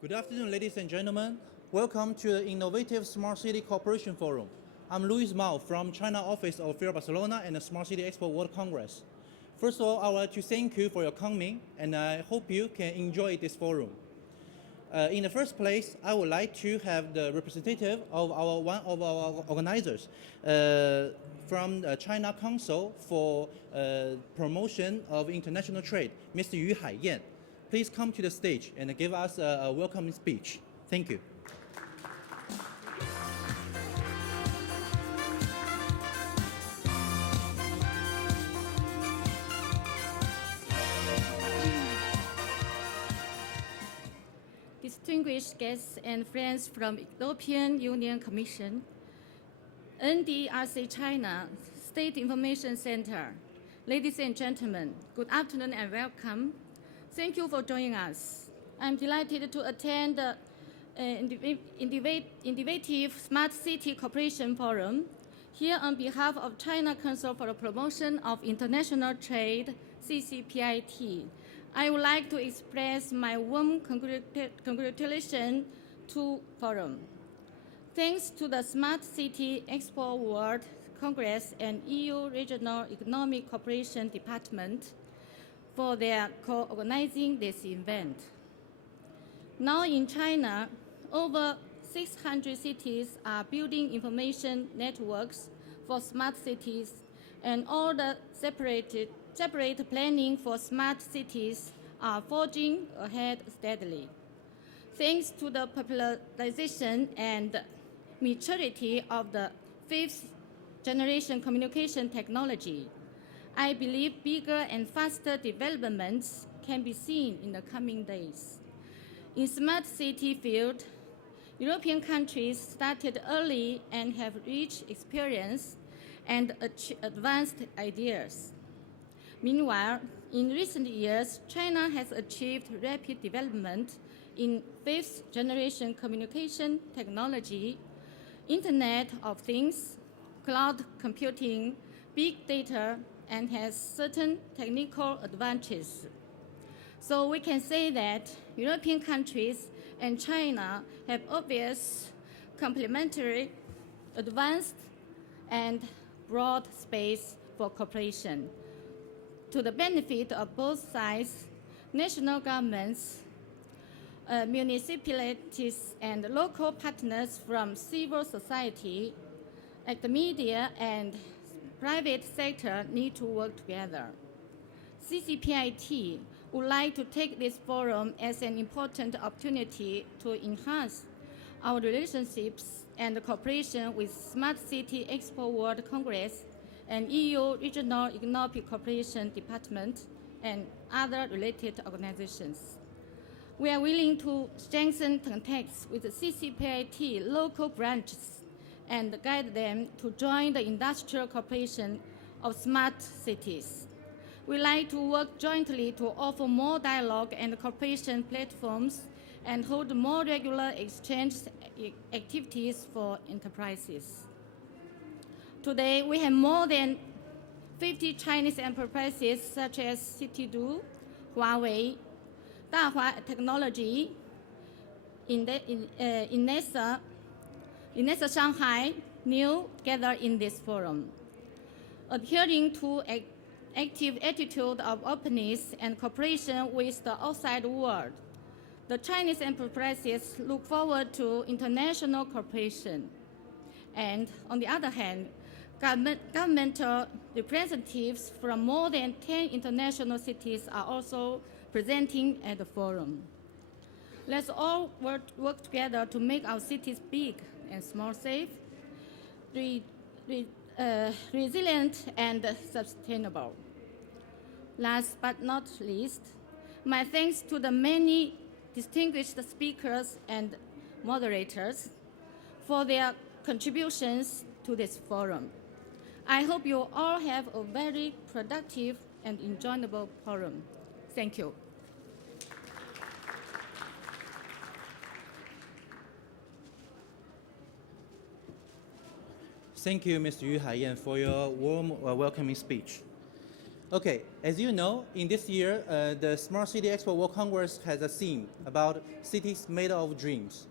Good afternoon, ladies and gentlemen. Welcome to the Innovative Smart City Cooperation Forum. I'm Luis Mao from China office of FIR Barcelona and the Smart City Expo World Congress. First of all, I would like to thank you for your coming, and I hope you can enjoy this forum. In the first place, I would like to have the representative of one of our organizers from the China Council for Promotion of International Trade, Mr. Yu Haiyan. Please come to the stage and give us a welcoming speech. Thank you. Distinguished guests and friends from European Union Commission, NDRC China State Information Center, ladies and gentlemen, good afternoon and welcome. Thank you for joining us. I'm delighted to attend the Innovative Smart City Cooperation Forum here on behalf of China Council for the Promotion of International Trade, CCPIT. I would like to express my warm congratulations to Forum. Thanks to the Smart City Expo World Congress and EU Regional Economic Cooperation Department for their co-organizing this event. Now in China, over 600 cities are building information networks for smart cities, and all the separate planning for smart cities are forging ahead steadily. Thanks to the popularization and maturity of the fifth generation communication technology, I believe bigger and faster developments can be seen in the coming days. In smart city field, European countries started early and have rich experience and advanced ideas. Meanwhile, in recent years, China has achieved rapid development in fifth generation communication technology, Internet of Things, cloud computing, big data, and has certain technical advantages. So we can say that European countries and China have obvious complementary, advanced, and broad space for cooperation. To the benefit of both sides, national governments, municipalities, and local partners from civil society, academia, and private sector need to work together. CCPIT would like to take this forum as an important opportunity to enhance our relationships and cooperation with Smart City Expo World Congress and EU Regional Economic Cooperation Department and other related organizations. We are willing to strengthen contacts with the CCPIT local branches and guide them to join the industrial cooperation of smart cities. We like to work jointly to offer more dialogue and cooperation platforms and hold more regular exchange activities for enterprises. Today, we have more than 50 Chinese enterprises such as Citidu, Huawei, Dahua Technology, Inesa Shanghai, new together in this forum. Adhering to an active attitude of openness and cooperation with the outside world, the Chinese enterprises look forward to international cooperation. And on the other hand, governmental representatives from more than 10 international cities are also presenting at the forum. Let's all work together to make our cities big and small, safe, resilient, and sustainable. Last but not least, my thanks to the many distinguished speakers and moderators for their contributions to this forum. I hope you all have a very productive and enjoyable forum. Thank you. Thank you, Mr. Yu Haiyan, for your warm welcoming speech. Okay, as you know, in this year, the Smart City Expo World Congress has a theme about cities made of dreams.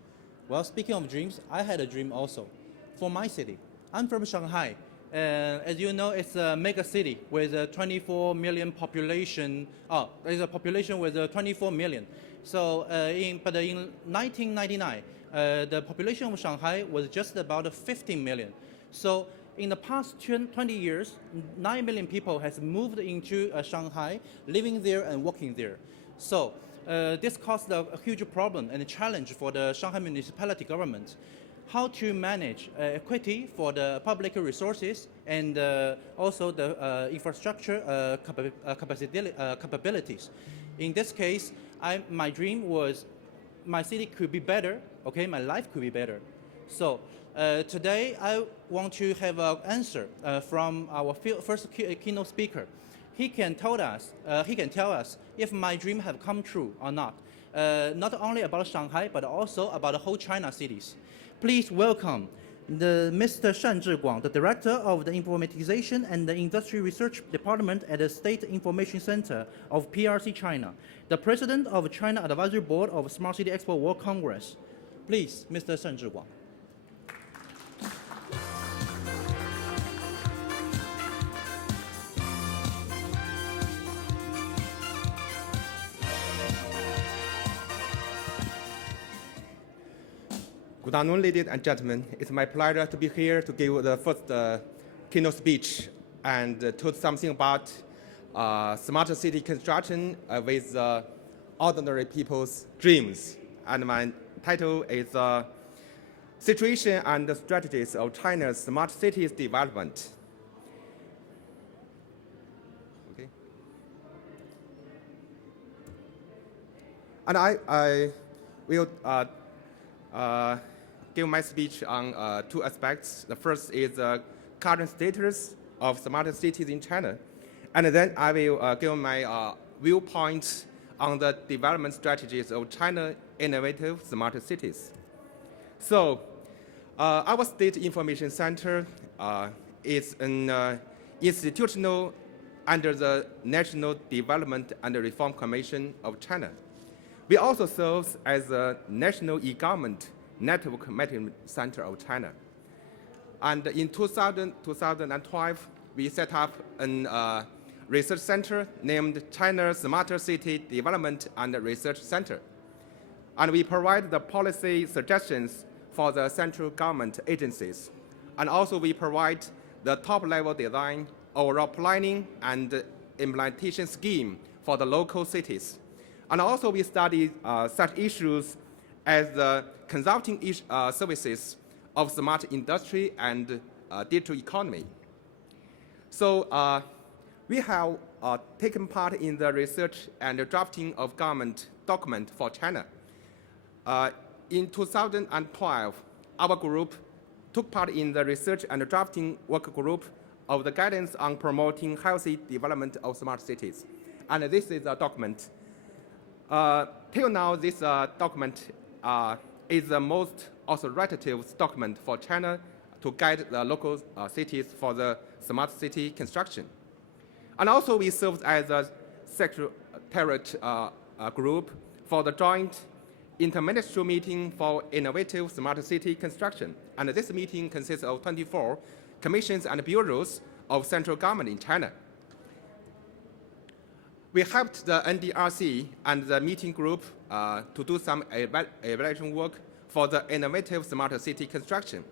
Well, speaking of dreams, I had a dream also for my city. I'm from Shanghai. As you know, it's a mega city with a 24 million population. Oh, there's a population with 24 million. So, in 1999, the population of Shanghai was just about 15 million. So, in the past 20 years, 9 million people has moved into Shanghai, living there and working there. So this caused a huge problem and a challenge for the Shanghai municipality government. How to manage equity for the public resources and also the infrastructure capabilities. In this case, my dream was my city could be better, okay, my life could be better. So today I want to have an answer from our first keynote speaker. He can tell us if my dream have come true or not. Not only about Shanghai, but also about the whole China cities. Please welcome Mr. Shan Zhiguang, the Director of the Informatization and the Industry Research Department at the State Information Center of PRC China, the President of China Advisory Board of Smart City Expo World Congress. Please, Mr. Shan Zhiguang. Good afternoon, ladies and gentlemen. It's my pleasure to be here to give the first keynote speech and talk something about smart city construction with ordinary people's dreams. And my title is Situation and Strategies of China's Smart Cities Development. Okay. And I will give my speech on two aspects. The first is the current status of smart cities in China. And then I will give my viewpoints on the development strategies of China innovative smart cities. So our State Information Center is an institutional under the National Development and Reform Commission of China. We also serve as a national e-government network management center of China. And in 2012, we set up a research center named China Smarter City Development and Research Center. And we provide the policy suggestions for the central government agencies. And also we provide the top-level design, overall planning, and implementation scheme for the local cities. And also we study such issues as the consulting services of smart industry and digital economy. So we have taken part in the research and drafting of government document for China. In 2012, our group took part in the research and drafting work group of the guidance on promoting healthy development of smart cities. And this is a document. Till now, this document is the most authoritative document for China to guide the local cities for the smart city construction. And also we served as a secretariat group for the joint interministerial meeting for innovative smart city construction. And this meeting consists of 24 commissions and bureaus of central government in China. We helped the NDRC and the meeting group to do some evaluation work for the innovative smart city construction.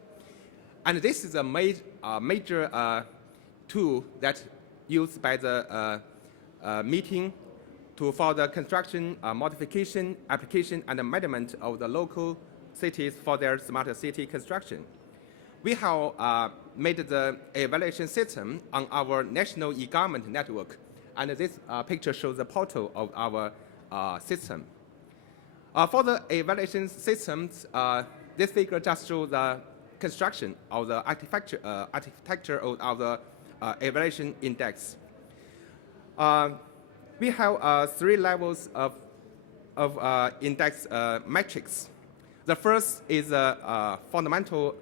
And this is a major tool that used by the meeting for the construction, modification, application, and management of the local cities for their smart city construction. We have made the evaluation system on our national e-government network. And this picture shows the portal of our system. For the evaluation systems, this figure just shows the construction of the architecture of our evaluation index. We have 3 levels of index metrics. The first is a fundamental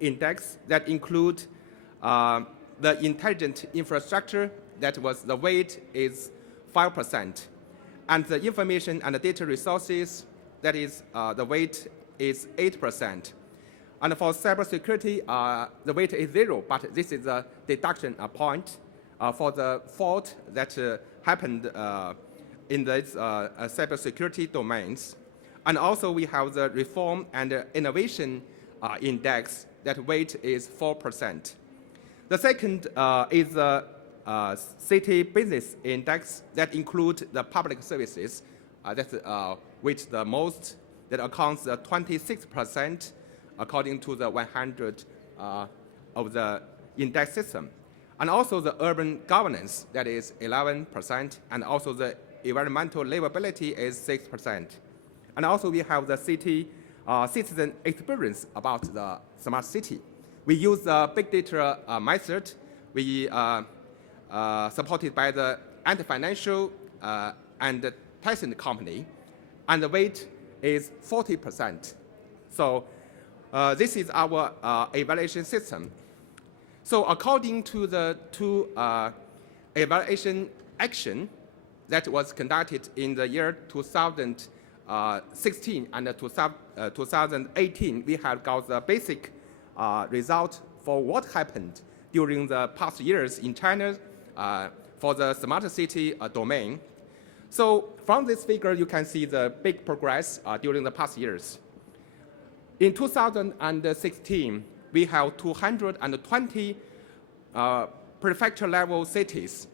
index that includes the intelligent infrastructure, that was the weight is 5%. And the information and the data resources, that is, the weight is 8%. And for cybersecurity, the weight is 0, but this is a deduction point for the fault that happened in these cybersecurity domains. And also we have the reform and innovation index, that weight is 4%. The second is the city business index that includes the public services, that weight the most, that accounts 26% according to the 100 of the index system. And also the urban governance, that is 11%, and also the environmental livability is 6%. And also we have the city citizen experience about the smart city. We use the big data method. We supported by the anti-financial and the testing company, and the weight is 40%. So this is our evaluation system. So according to the two evaluation action that was conducted in the year 2016 and 2018, we have got the basic result for what happened during the past years in China for the smart city domain. So from this figure, you can see the big progress during the past years. In 2016, we have 220 prefecture-level cities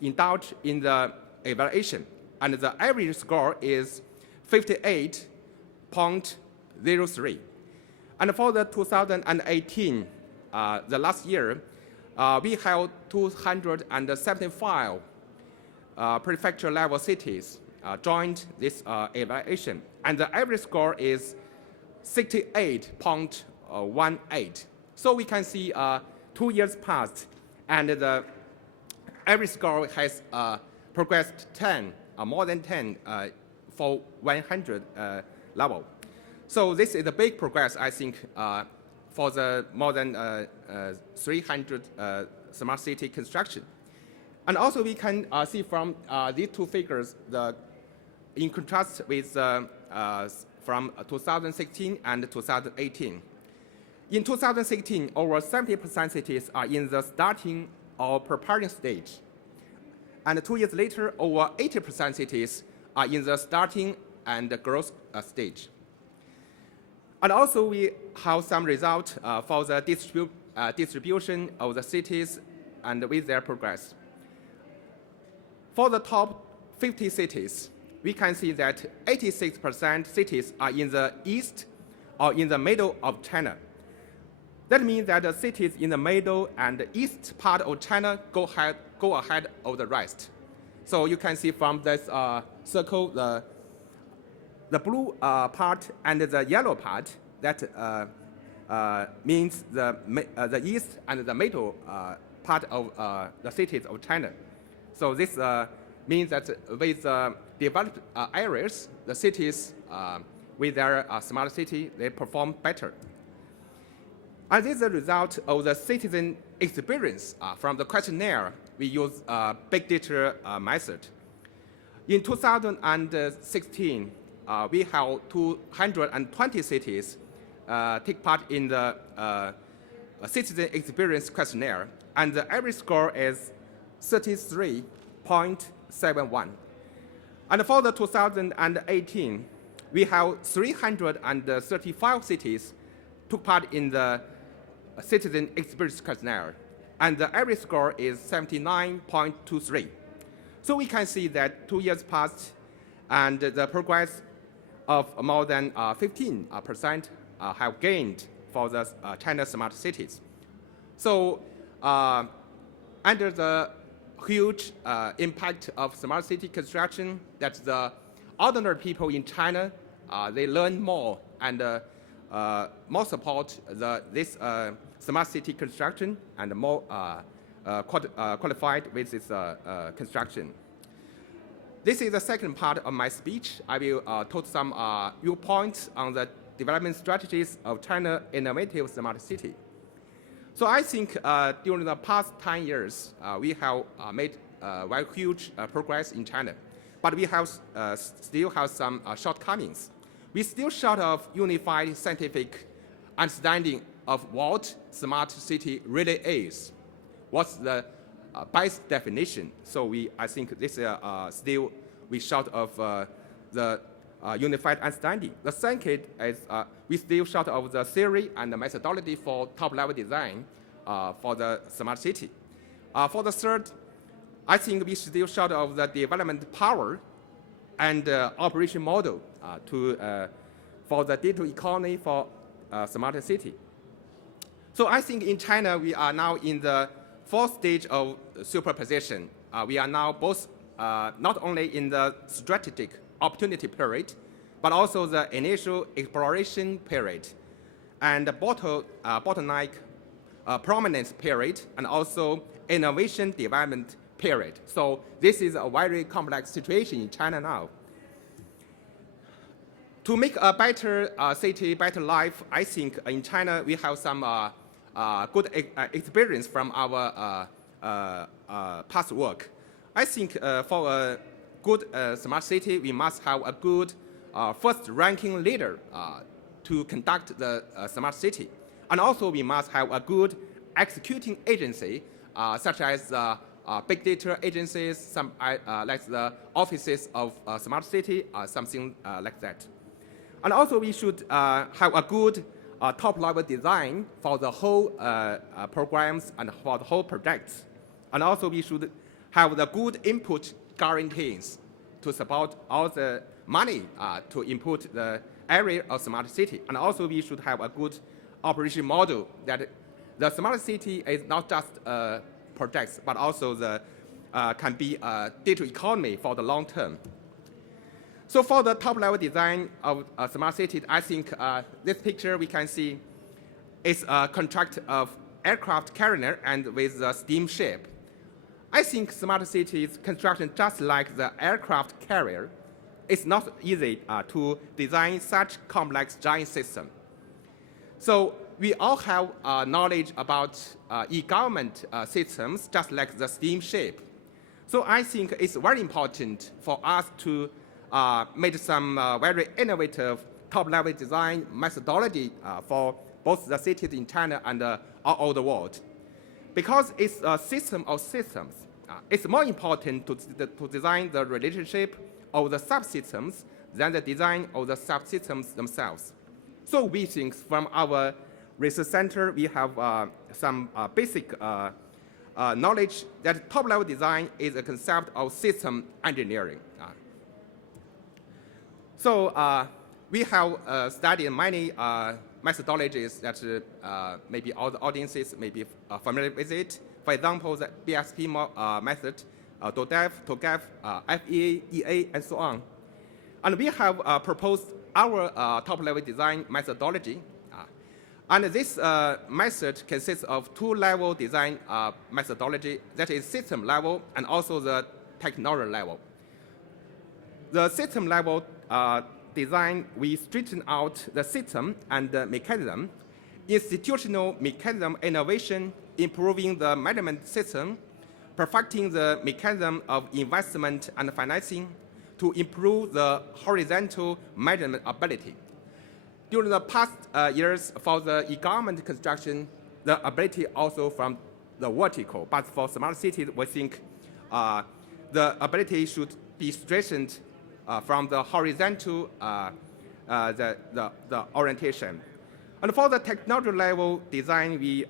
indulged in the evaluation, and the average score is 58.03. And for the 2018, the last year, we have 275 prefecture-level cities joined this evaluation, and the average score is 68.18. So we can see 2 years passed, and the average score has progressed 10, more than 10 for 100 level. So this is a big progress, I think, for the more than 300 smart city construction. And also we can see from these two figures, in contrast with from 2016 and 2018. In 2016, over 70% cities are in the starting or preparing stage. And 2 years later, over 80% cities are in the starting and growth stage. And also we have some results for the distribution of the cities and with their progress. For the top 50 cities, we can see that 86% cities are in the east or in the middle of China. That means that the cities in the middle and the east part of China go ahead of the rest. So you can see from this circle, the blue part and the yellow part, that means the east and the middle part of the cities of China. So this means that with developed areas, the cities with their smart city, they perform better. And this is the result of the citizen experience from the questionnaire. We use big data method. In 2016, we have 220 cities take part in the citizen experience questionnaire, and the average score is 33.71. And for the 2018, we have 335 cities took part in the citizen experience questionnaire, and the average score is 79.23. So we can see that 2 years passed, and the progress of more than 15% have gained for the China smart cities. So under the huge impact of smart city construction, that the ordinary people in China, they learn more and more support this smart city construction, and more qualified with this construction. This is the second part of my speech. I will talk some viewpoints on the development strategies of China innovative smart city. So I think during the past 10 years, we have made very huge progress in China, but we have still have some shortcomings. We still short of unified scientific understanding of what smart city really is. What's the best definition? So I think this still we short of the unified understanding. The second is we still short of the theory and the methodology for top-level design for the smart city. For the third, I think we still short of the development power and operation model for the digital economy for smart city. So I think in China, we are now in the fourth stage of superposition. We are now both not only in the strategic opportunity period, but also the initial exploration period, and the bottleneck prominence period, and also innovation development period. So this is a very complex situation in China now. To make a better city, better life, I think in China we have some good experience from our past work. I think for a good smart city, we must have a good first-ranking leader to conduct the smart city. And also we must have a good executing agency, such as big data agencies, some like the offices of smart city, something like that. And also we should have a good top-level design for the whole programs and for the whole projects. And also we should have the good input guarantees to support all the money to input the area of smart city. And also we should have a good operation model that the smart city is not just projects, but also the can be a digital economy for the long term. So for the top-level design of a smart city, I think this picture we can see is a contract of aircraft carrier and with the steamship. I think smart cities construction just like the aircraft carrier. It's not easy to design such complex giant system. So we all have knowledge about e-government systems, just like the steamship. So I think it's very important for us to make some very innovative top-level design methodology for both the cities in China and all over the world. Because it's a system of systems, it's more important to design the relationship of the subsystems than the design of the subsystems themselves. So we think from our research center, we have some basic knowledge that top-level design is a concept of system engineering. So we have studied many methodologies that maybe all the audiences may be familiar with it. For example, the BSP method, DODEF, TOGAF, FEA, EA, and so on. And we have proposed our top-level design methodology. And this method consists of two-level design methodology, that is system level and also the technology level. The system level design, we straighten out the system and the mechanism, institutional mechanism innovation, improving the management system, perfecting the mechanism of investment and financing to improve the horizontal management ability. During the past years, for the e-government construction, the ability also from the vertical. But for smart cities, we think the ability should be strengthened from the horizontal the orientation. And for the technology level design, we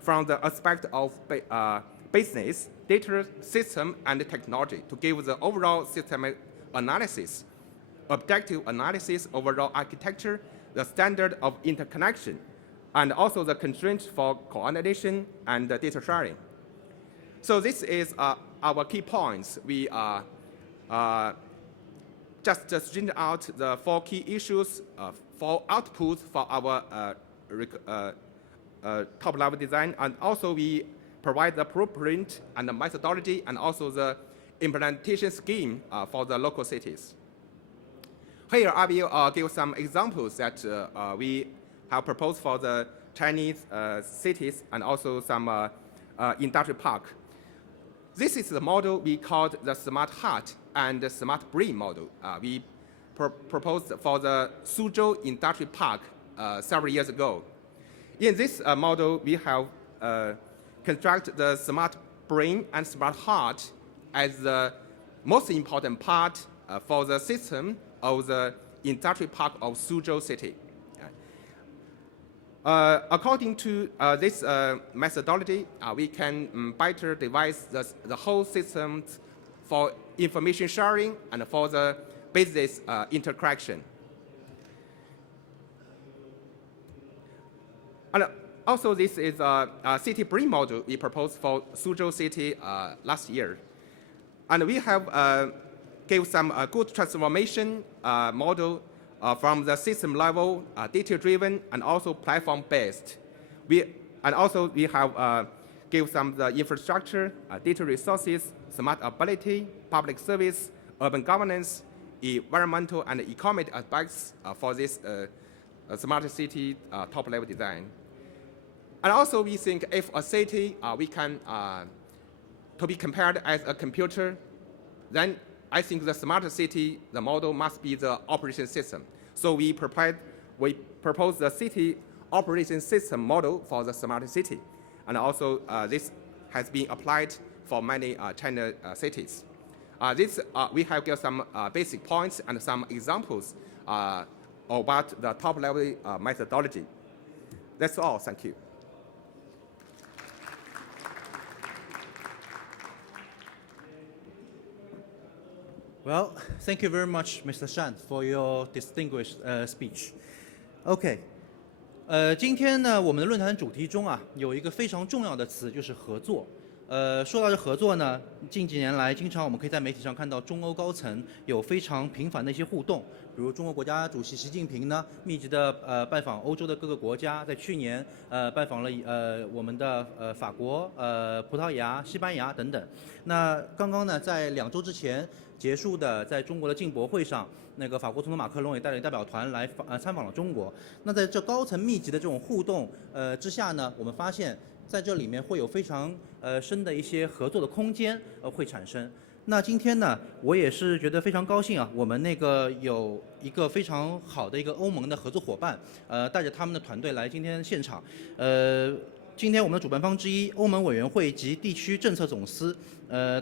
from the aspect of business, data, system, and technology to give the overall systemic analysis, objective analysis, overall architecture, the standard of interconnection, and also the constraints for coordination and data sharing. So this is our key points. We just straighten out the 4 key issues for output for our top-level design, and also we provide the blueprint and the methodology and also the implementation scheme for the local cities. Here I will give some examples that we have proposed for the Chinese cities and also some industrial park. This is the model we called the smart heart and the smart brain model. We proposed for the Suzhou Industrial Park several years ago. In this model, we have constructed the smart brain and smart heart as the most important part for the system of the industrial park of Suzhou City. According to this methodology, we can better devise the whole system for information sharing and for the business interaction. And also, this is a city brain model we proposed for Suzhou City last year. And we have gave some good transformation model from the system level, data-driven, and also platform-based. We have give some the infrastructure, data resources, smart ability, public service, urban governance, environmental and economic aspects for this smart city top-level design. And also, we think if a city we can to be compared as a computer, then I think the smart city, the model must be the operation system. So we propose the city operation system model for the smart city. And also this has been applied for many China cities. We have got some basic points and some examples about the top-level methodology. That's all. Thank you. Well, thank you very much, Mr. Shan, for your distinguished speech. OK， 今天呢，我们的论坛主题中啊，有一个非常重要的词，就是合作。说到这合作呢，近几年来，经常我们可以在媒体上看到中欧高层有非常频繁的一些互动，比如中国国家主席习近平呢，密集的拜访欧洲的各个国家，在去年拜访了我们的法国、葡萄牙、西班牙等等。那刚刚呢，在2周之前结束的，在中国的进博会上，那个法国总统马克龙也带领代表团来参访了中国。那在这高层密集的这种互动之下呢，我们发现在这里面会有非常深的一些合作的空间会产生。那今天呢，我也是觉得非常高兴啊，我们那个有一个非常好的一个欧盟的合作伙伴，带着他们的团队来今天现场。今天我们的主办方之一欧盟委员会及地区政策总司，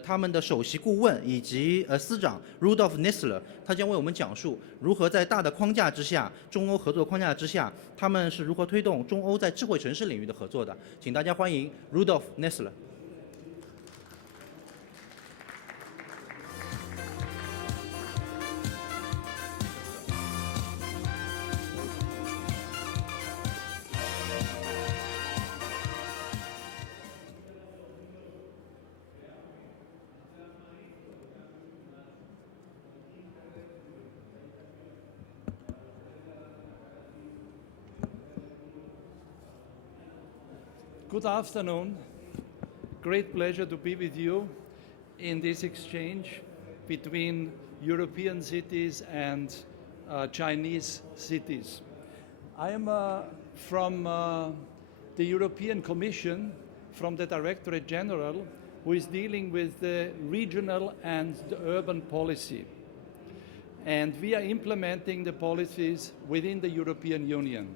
他们的首席顾问以及司长 Rudolf Nissler， 他将为我们讲述如何在大的框架之下，中欧合作框架之下，他们是如何推动中欧在智慧城市领域的合作的。请大家欢迎 Rudolf Nissler。Good afternoon. Great pleasure to be with you in this exchange between European cities and Chinese cities. I am from the European Commission, from the Directorate General, who is dealing with the regional and the urban policy. And we are implementing the policies within the European Union.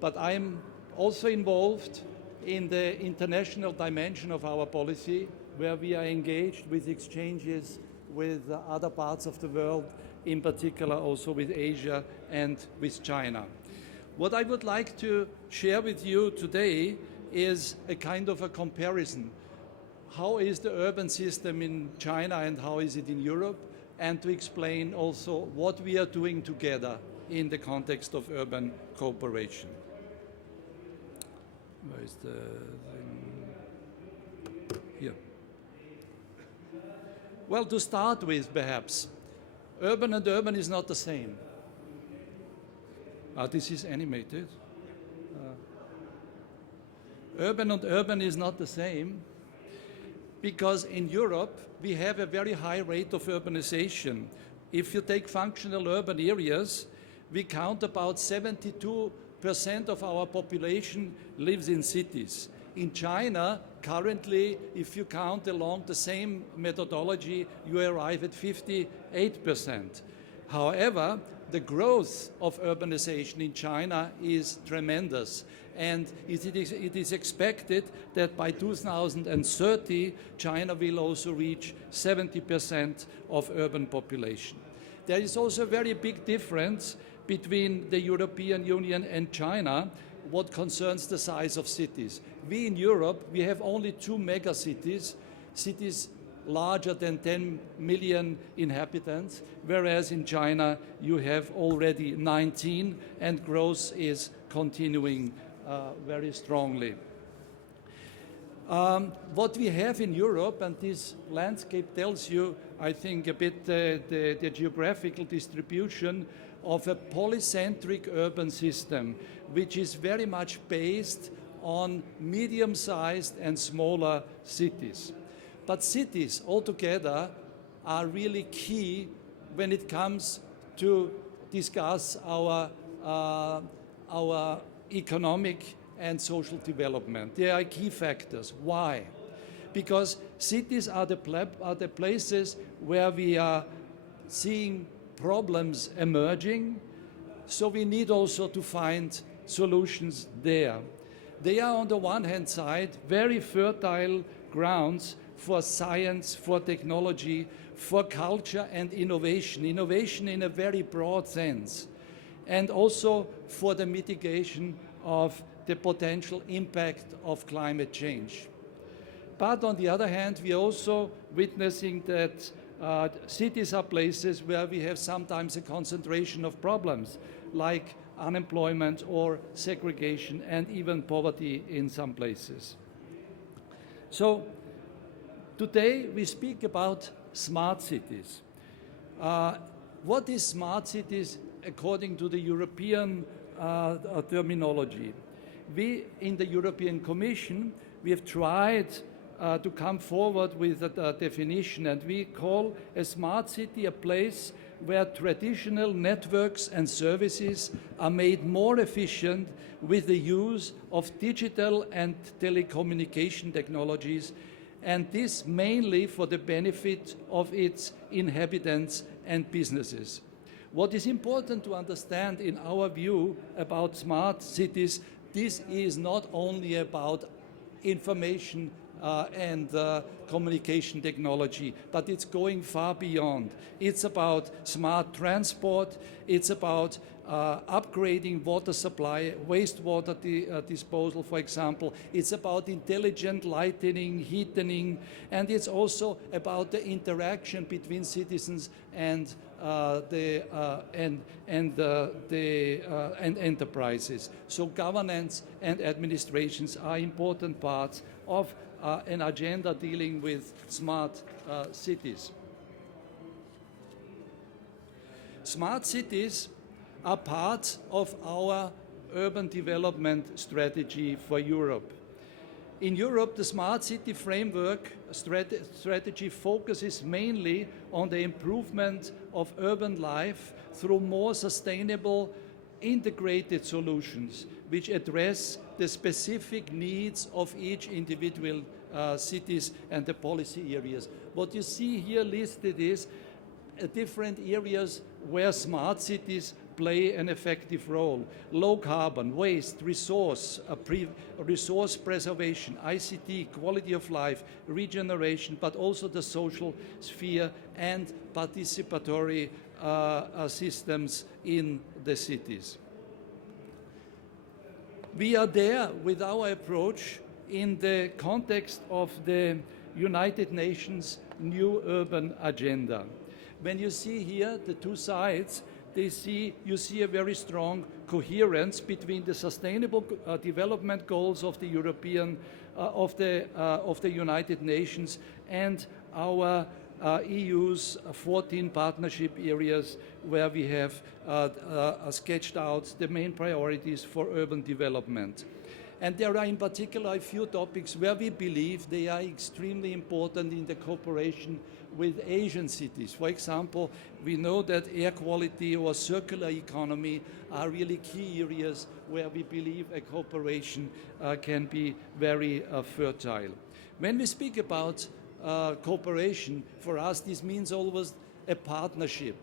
But I am also involved in the international dimension of our policy, where we are engaged with exchanges with other parts of the world, in particular also with Asia and with China. What I would like to share with you today is a kind of a comparison. How is the urban system in China and how is it in Europe? And to explain also what we are doing together in the context of urban cooperation. Where is the thing? Here. Well, to start with, perhaps, urban and urban is not the same. This is animated. Urban and urban is not the same because in Europe we have a very high rate of urbanization. If you take functional urban areas, we count about 72 percent of our population lives in cities. In China, currently, if you count along the same methodology, you arrive at 58%. However, the growth of urbanization in China is tremendous. And it is expected that by 2030, China will also reach 70% of urban population. There is also a very big difference between the European Union and China what concerns the size of cities. We in Europe, we have only 2 mega cities, cities larger than 10 million inhabitants, whereas in China you have already 19 and growth is continuing very strongly. What we have in Europe, and this landscape tells you, I think, a bit the geographical distribution of a polycentric urban system, which is very much based on medium-sized and smaller cities. But cities altogether are really key when it comes to discuss our economic and social development. They are key factors. Why? Because cities are the places where we are seeing problems emerging, so we need also to find solutions there. They are, on the one hand side, very fertile grounds for science, for technology, for culture and innovation in a very broad sense, and also for the mitigation of the potential impact of climate change. But on the other hand, we are also witnessing that cities are places where we have sometimes a concentration of problems, like unemployment or segregation and even poverty in some places. So today we speak about smart cities. What is smart cities according to the European terminology? We, in the European Commission, we have tried to come forward with a definition, and we call a smart city a place where traditional networks and services are made more efficient with the use of digital and telecommunication technologies, and this mainly for the benefit of its inhabitants and businesses. What is important to understand in our view about smart cities, this is not only about information and communication technology, but it's going far beyond. It's about smart transport, it's about upgrading water supply, wastewater disposal, for example. It's about intelligent lighting, heating, and it's also about the interaction between citizens and enterprises. So governance and administrations are important parts of an agenda dealing with smart cities. Smart cities are part of our urban development strategy for Europe. In Europe, the smart city framework strategy focuses mainly on the improvement of urban life through more sustainable, integrated solutions which address the specific needs of each individual cities and the policy areas. What you see here listed is different areas where smart cities play an effective role. Low carbon, waste, resource preservation, ICT, quality of life, regeneration, but also the social sphere and participatory systems in the cities. We are there with our approach in the context of the United Nations New Urban Agenda. When you see here the two sides, you see a very strong coherence between the sustainable development goals of the United Nations and our EU's 14 partnership areas where we have sketched out the main priorities for urban development. And there are in particular a few topics where we believe they are extremely important in the cooperation with Asian cities. For example, we know that air quality or circular economy are really key areas where we believe a cooperation can be very fertile. When we speak about cooperation, for us this means always a partnership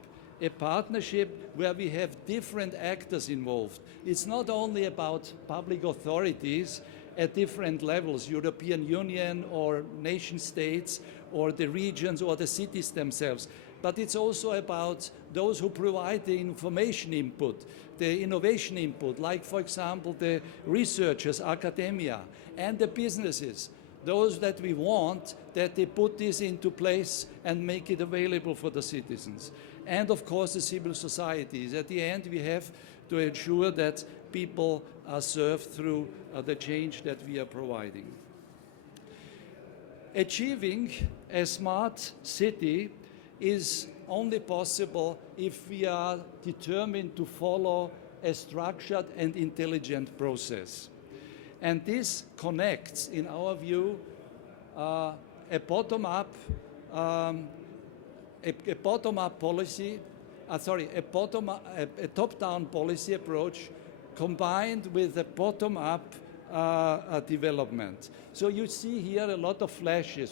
where we have different actors involved. It's not only about public authorities at different levels, European Union or nation states or the regions or the cities themselves, but it's also about those who provide the information input, the innovation input, like for example the researchers, academia, and the businesses, those that we want that they put this into place and make it available for the citizens. And of course the civil societies. At the end we have to ensure that people are served through the change that we are providing. Achieving a smart city is only possible if we are determined to follow a structured and intelligent process. And this connects, in our view, a bottom-up policy, a top-down policy approach combined with a bottom-up development. So you see here a lot of flashes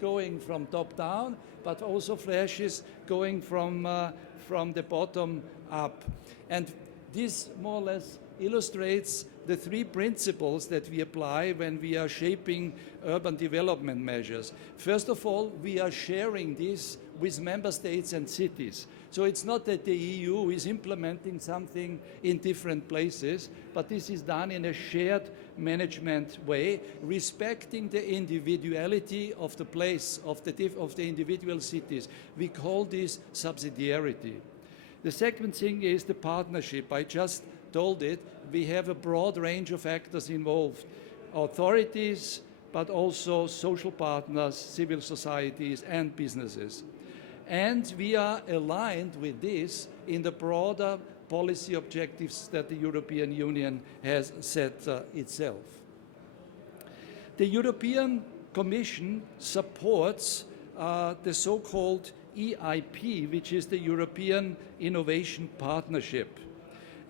going from top-down, but also flashes going from the bottom up. And this more or less illustrates the three principles that we apply when we are shaping urban development measures. First of all, we are sharing this with member states and cities. So it's not that the EU is implementing something in different places, but this is done in a shared management way, respecting the individuality of the place, of the individual cities. We call this subsidiarity. The second thing is the partnership. I just told it, we have a broad range of actors involved, authorities, but also social partners, civil societies, and businesses. And we are aligned with this in the broader policy objectives that the European Union has set itself. The European Commission supports the so-called EIP, which is the European Innovation Partnership.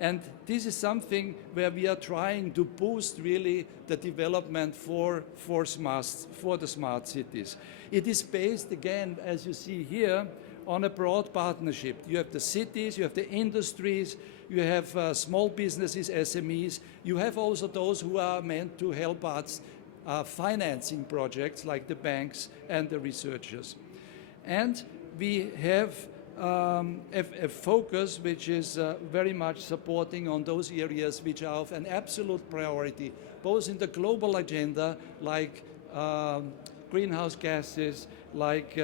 And this is something where we are trying to boost really the development for the smart cities. It is based, again, as you see here, on a broad partnership. You have the cities, you have the industries, you have small businesses, SMEs. You have also those who are meant to help us financing projects like the banks and the researchers. And we have a focus which is very much supporting on those areas which are of an absolute priority, both in the global agenda, like greenhouse gases, like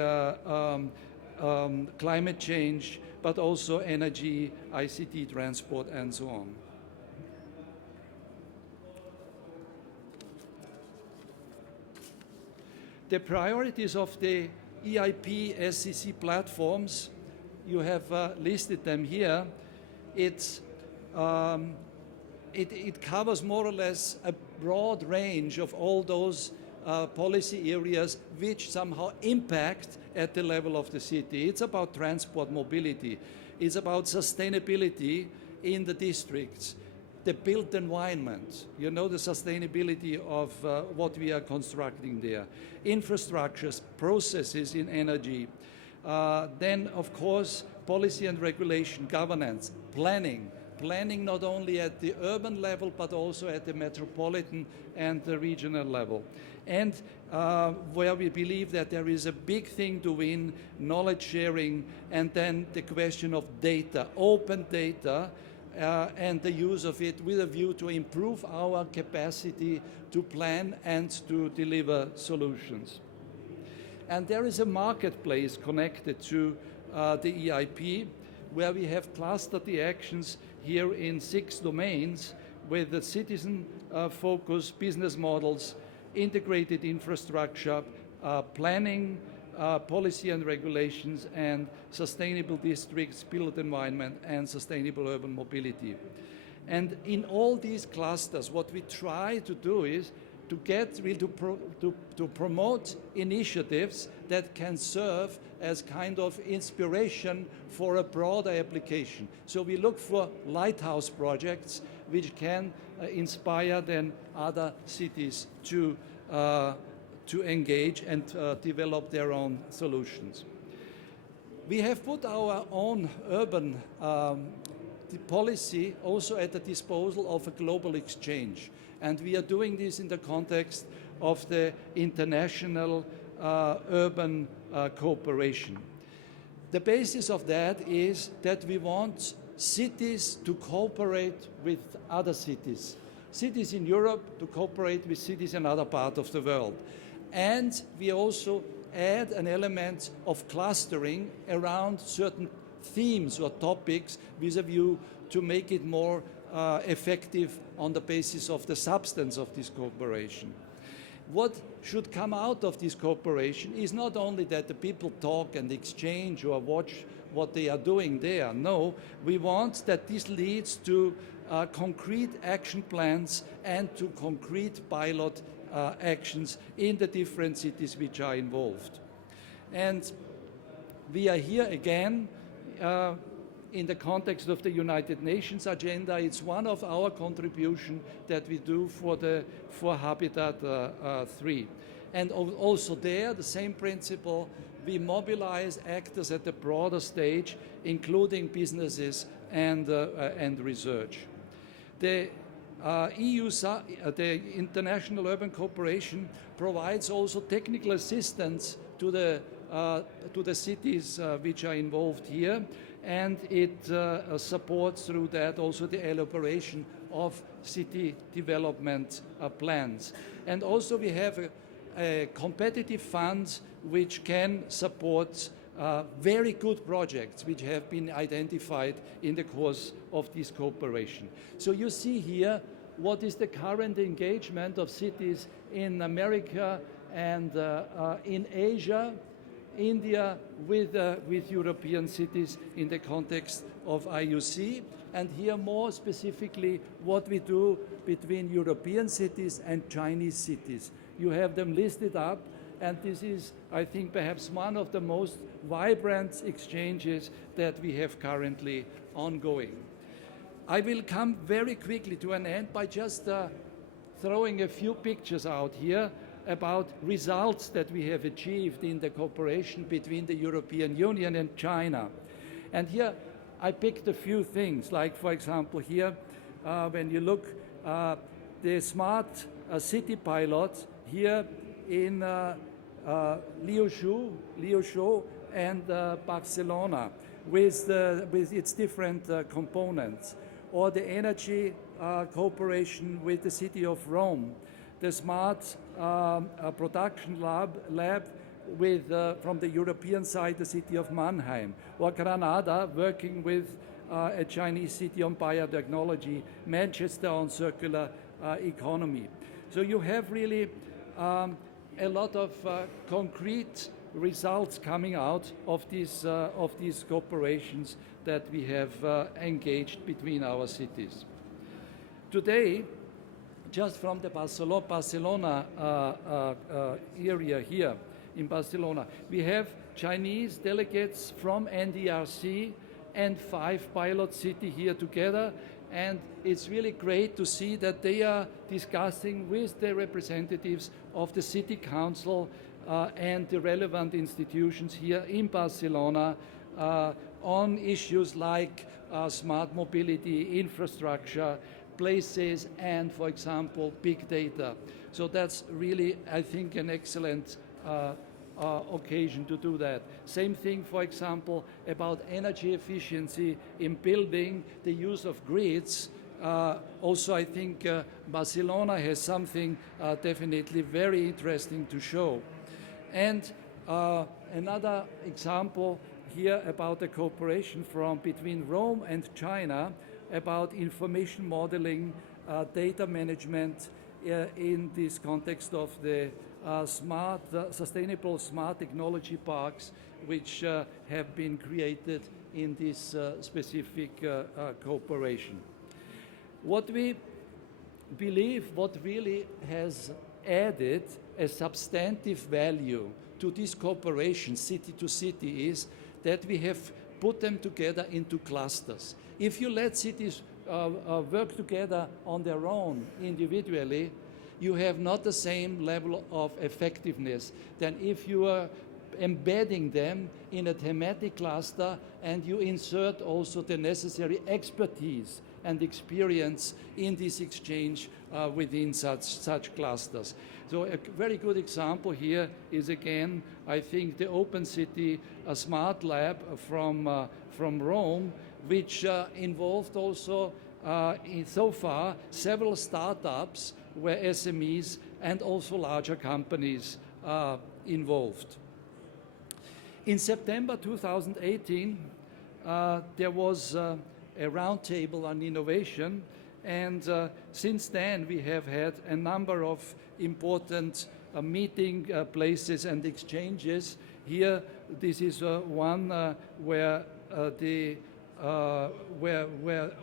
climate change, but also energy, ICT, transport, and so on. The priorities of the EIP SCC platforms, you have listed them here. It covers more or less a broad range of all those policy areas which somehow impact at the level of the city. It's about transport mobility. It's about sustainability in the districts, the built environment, you know, the sustainability of what we are constructing there, infrastructures, processes in energy, then, of course, policy and regulation, governance, planning not only at the urban level, but also at the metropolitan and the regional level. And where we believe that there is a big thing to win, knowledge sharing, and then the question of data, open data, and the use of it with a view to improve our capacity to plan and to deliver solutions. And there is a marketplace connected to the EIP, where we have clustered the actions here in 6 domains with the citizen focus, business models, integrated infrastructure, planning, policy and regulations, and sustainable districts, built environment, and sustainable urban mobility. And in all these clusters, what we try to do is to get really to promote initiatives that can serve as kind of inspiration for a broader application. So we look for lighthouse projects which can inspire then other cities to engage and develop their own solutions. We have put our own urban policy also at the disposal of a global exchange. And we are doing this in the context of the international urban cooperation. The basis of that is that we want cities to cooperate with other cities. Cities in Europe to cooperate with cities in other parts of the world. And we also add an element of clustering around certain themes or topics with a view to make it more effective on the basis of the substance of this cooperation. What should come out of this cooperation is not only that the people talk and exchange or watch what they are doing there. No, we want that this leads to concrete action plans and to concrete pilot actions in the different cities which are involved. And we are here again in the context of the United Nations agenda. It's one of our contributions that we do for Habitat 3. And also there, the same principle, we mobilize actors at the broader stage, including businesses and research. The the International Urban Cooperation provides also technical assistance to the cities which are involved here, and it supports through that also the elaboration of city development plans. And also we have a competitive fund which can support very good projects which have been identified in the course of this cooperation. So you see here what is the current engagement of cities in America and in Asia, India, with European cities in the context of IUC, and here more specifically what we do between European cities and Chinese cities. You have them listed up, and this is, I think, perhaps one of the most vibrant exchanges that we have currently ongoing. I will come very quickly to an end by just throwing a few pictures out here about results that we have achieved in the cooperation between the European Union and China. And here I picked a few things, like for example here, when you look the smart city pilot here in Liuzhou and Barcelona with its different components, or the energy cooperation with the city of Rome, the smart production lab with, from the European side, the city of Mannheim, or Granada working with a Chinese city on biotechnology, Manchester on circular economy. So you have really a lot of concrete results coming out of these cooperations that we have engaged between our cities. Today, just from the Barcelona area here in Barcelona, we have Chinese delegates from NDRC and 5 pilot cities here together, and it's really great to see that they are discussing with the representatives of the city council and the relevant institutions here in Barcelona on issues like smart mobility, infrastructure, places, and, for example, big data. So that's really, I think, an excellent occasion to do that. Same thing, for example, about energy efficiency in building, the use of grids. Also, I think Barcelona has something definitely very interesting to show. And another example here about the cooperation between Rome and China about information modeling, data management in this context of the sustainable smart technology parks which have been created in this specific cooperation. What we believe what really has added a substantive value to this cooperation city to city is that we have put them together into clusters. If you let cities work together on their own individually, you have not the same level of effectiveness than if you are embedding them in a thematic cluster and you insert also the necessary expertise and experience in this exchange within such clusters. So a very good example here is, again, I think the Open City Smart Lab from Rome, which involved also so far several startups where SMEs and also larger companies are involved. In September 2018, there was a roundtable on innovation, and since then we have had a number of important meeting places and exchanges. Here, this is one where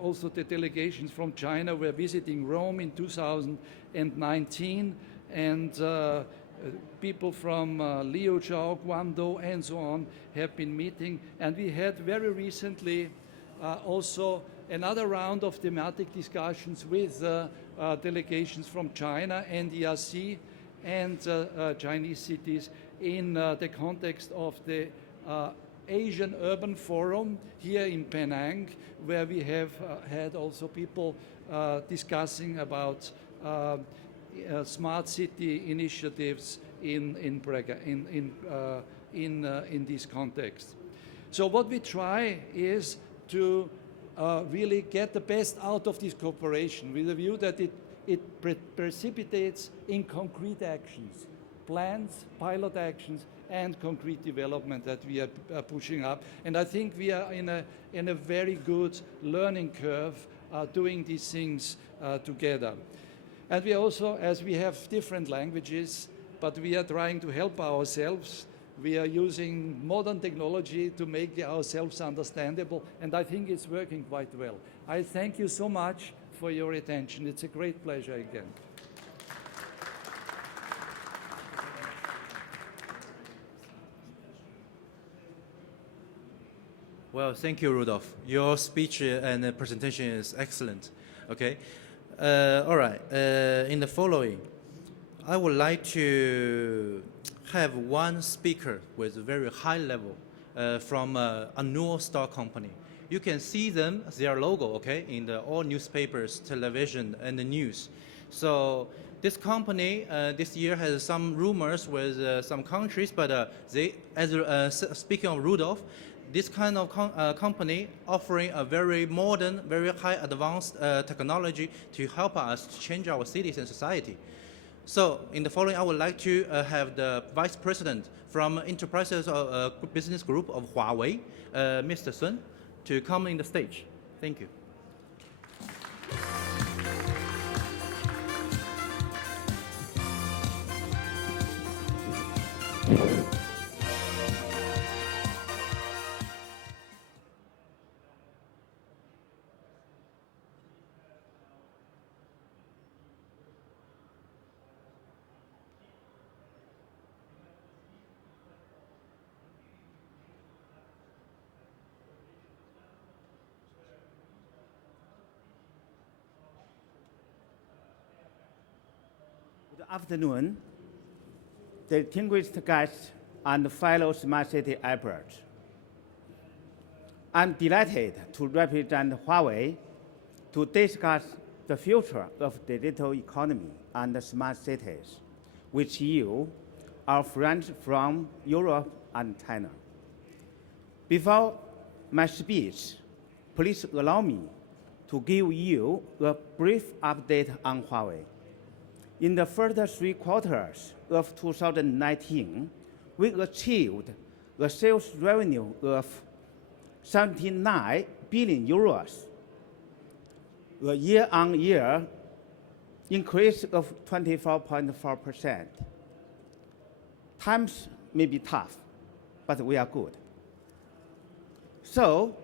also the delegations from China were visiting Rome in 2019, and people from Liuzhou, Guangdong, and so on have been meeting. And we had very recently also another round of thematic discussions with delegations from China, NDRC, and Chinese cities in the context of the Asian Urban Forum here in Penang, where we have had also people discussing about smart city initiatives in this context. So what we try is to really get the best out of this cooperation with a view that it precipitates in concrete actions, plans, pilot actions, and concrete development that we are pushing up. And I think we are in a very good learning curve doing these things together. And we also, as we have different languages, but we are trying to help ourselves. We are using modern technology to make ourselves understandable, and I think it's working quite well. I thank you so much for your attention. It's a great pleasure again. Well, thank you, Rudolph. Your speech and presentation is excellent. Okay. All right. In the following, I would like to have one speaker with a very high level from a North Star company. You can see them, their logo, okay, in all newspapers, television, and the news. So this company this year has some rumors with some countries, but speaking of Rudolph, this kind of company offering a very modern, very high advanced technology to help us to change our cities and society. So in the following, I would like to have the Vice President from Enterprises Business Group of Huawei, Mr. Sun, to come in the stage. Thank you. Good afternoon, distinguished guests and fellow Smart City experts. I'm delighted to represent Huawei to discuss the future of digital economy and smart cities with you, our friends from Europe and China. Before my speech, please allow me to give you a brief update on Huawei. In the first 3 quarters of 2019, we achieved a sales revenue of 79 billion euros, a year-on-year increase of 24.4%. Times may be tough, but we are good. So,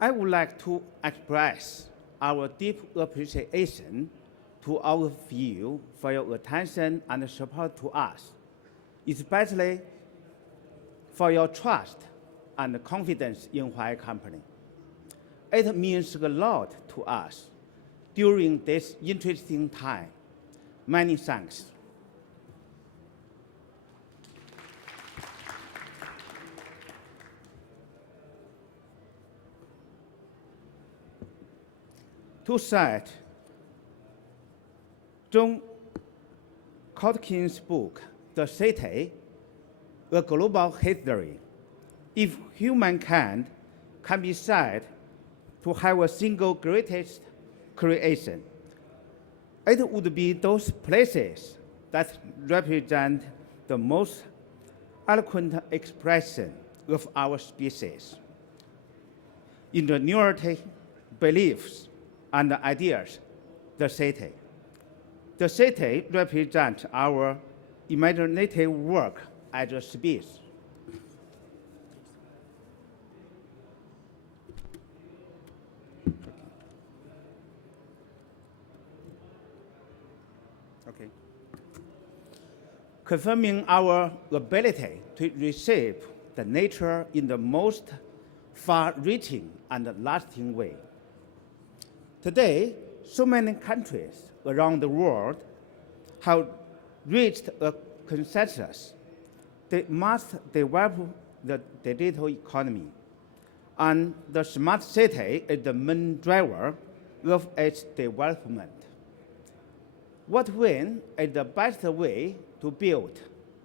I would like to express our deep appreciation to all of you for your attention and support to us, especially for your trust and confidence in Huawei Company. It means a lot to us during this interesting time. Many thanks. To cite John Kotkin's book, The City, A Global History, if humankind can be said to have a single greatest creation, it would be those places that represent the most eloquent expression of our species. Ingenuity, beliefs, and ideas, the city. The city represents our imaginative work as a species. Okay. Confirming our ability to reshape the nature in the most far-reaching and lasting way. Today, so many countries around the world have reached a consensus. They must develop the digital economy, and the smart city is the main driver of its development. What when is the best way to build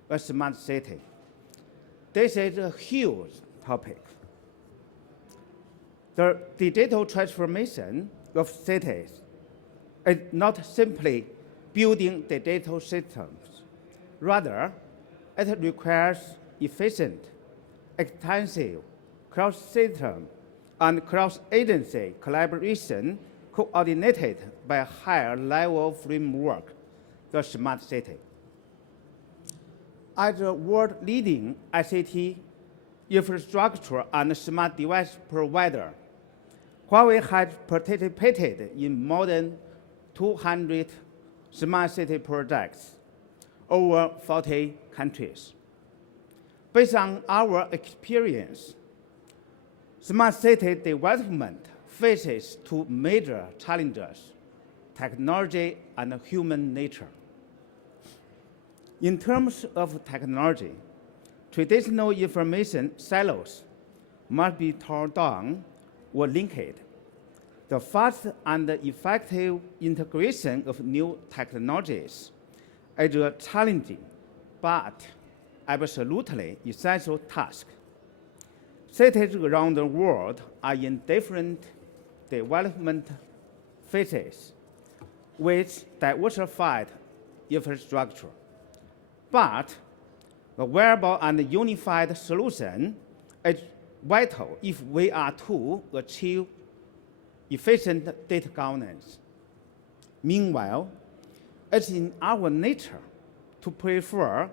a smart city? This is a huge topic. The digital transformation of cities is not simply building digital systems. Rather, it requires efficient, extensive, cross-system, and cross-agency collaboration coordinated by a higher-level framework, the smart city. As a world-leading ICT infrastructure and smart device provider, Huawei has participated in more than 200 smart city projects over 40 countries. Based on our experience, smart city development faces two major challenges: technology and human nature. In terms of technology, traditional information silos must be torn down or linked. The fast and effective integration of new technologies is a challenging but absolutely essential task. Cities around the world are in different development phases with diversified infrastructure. But a viable and unified solution is vital if we are to achieve efficient data governance. Meanwhile, it's in our nature to prefer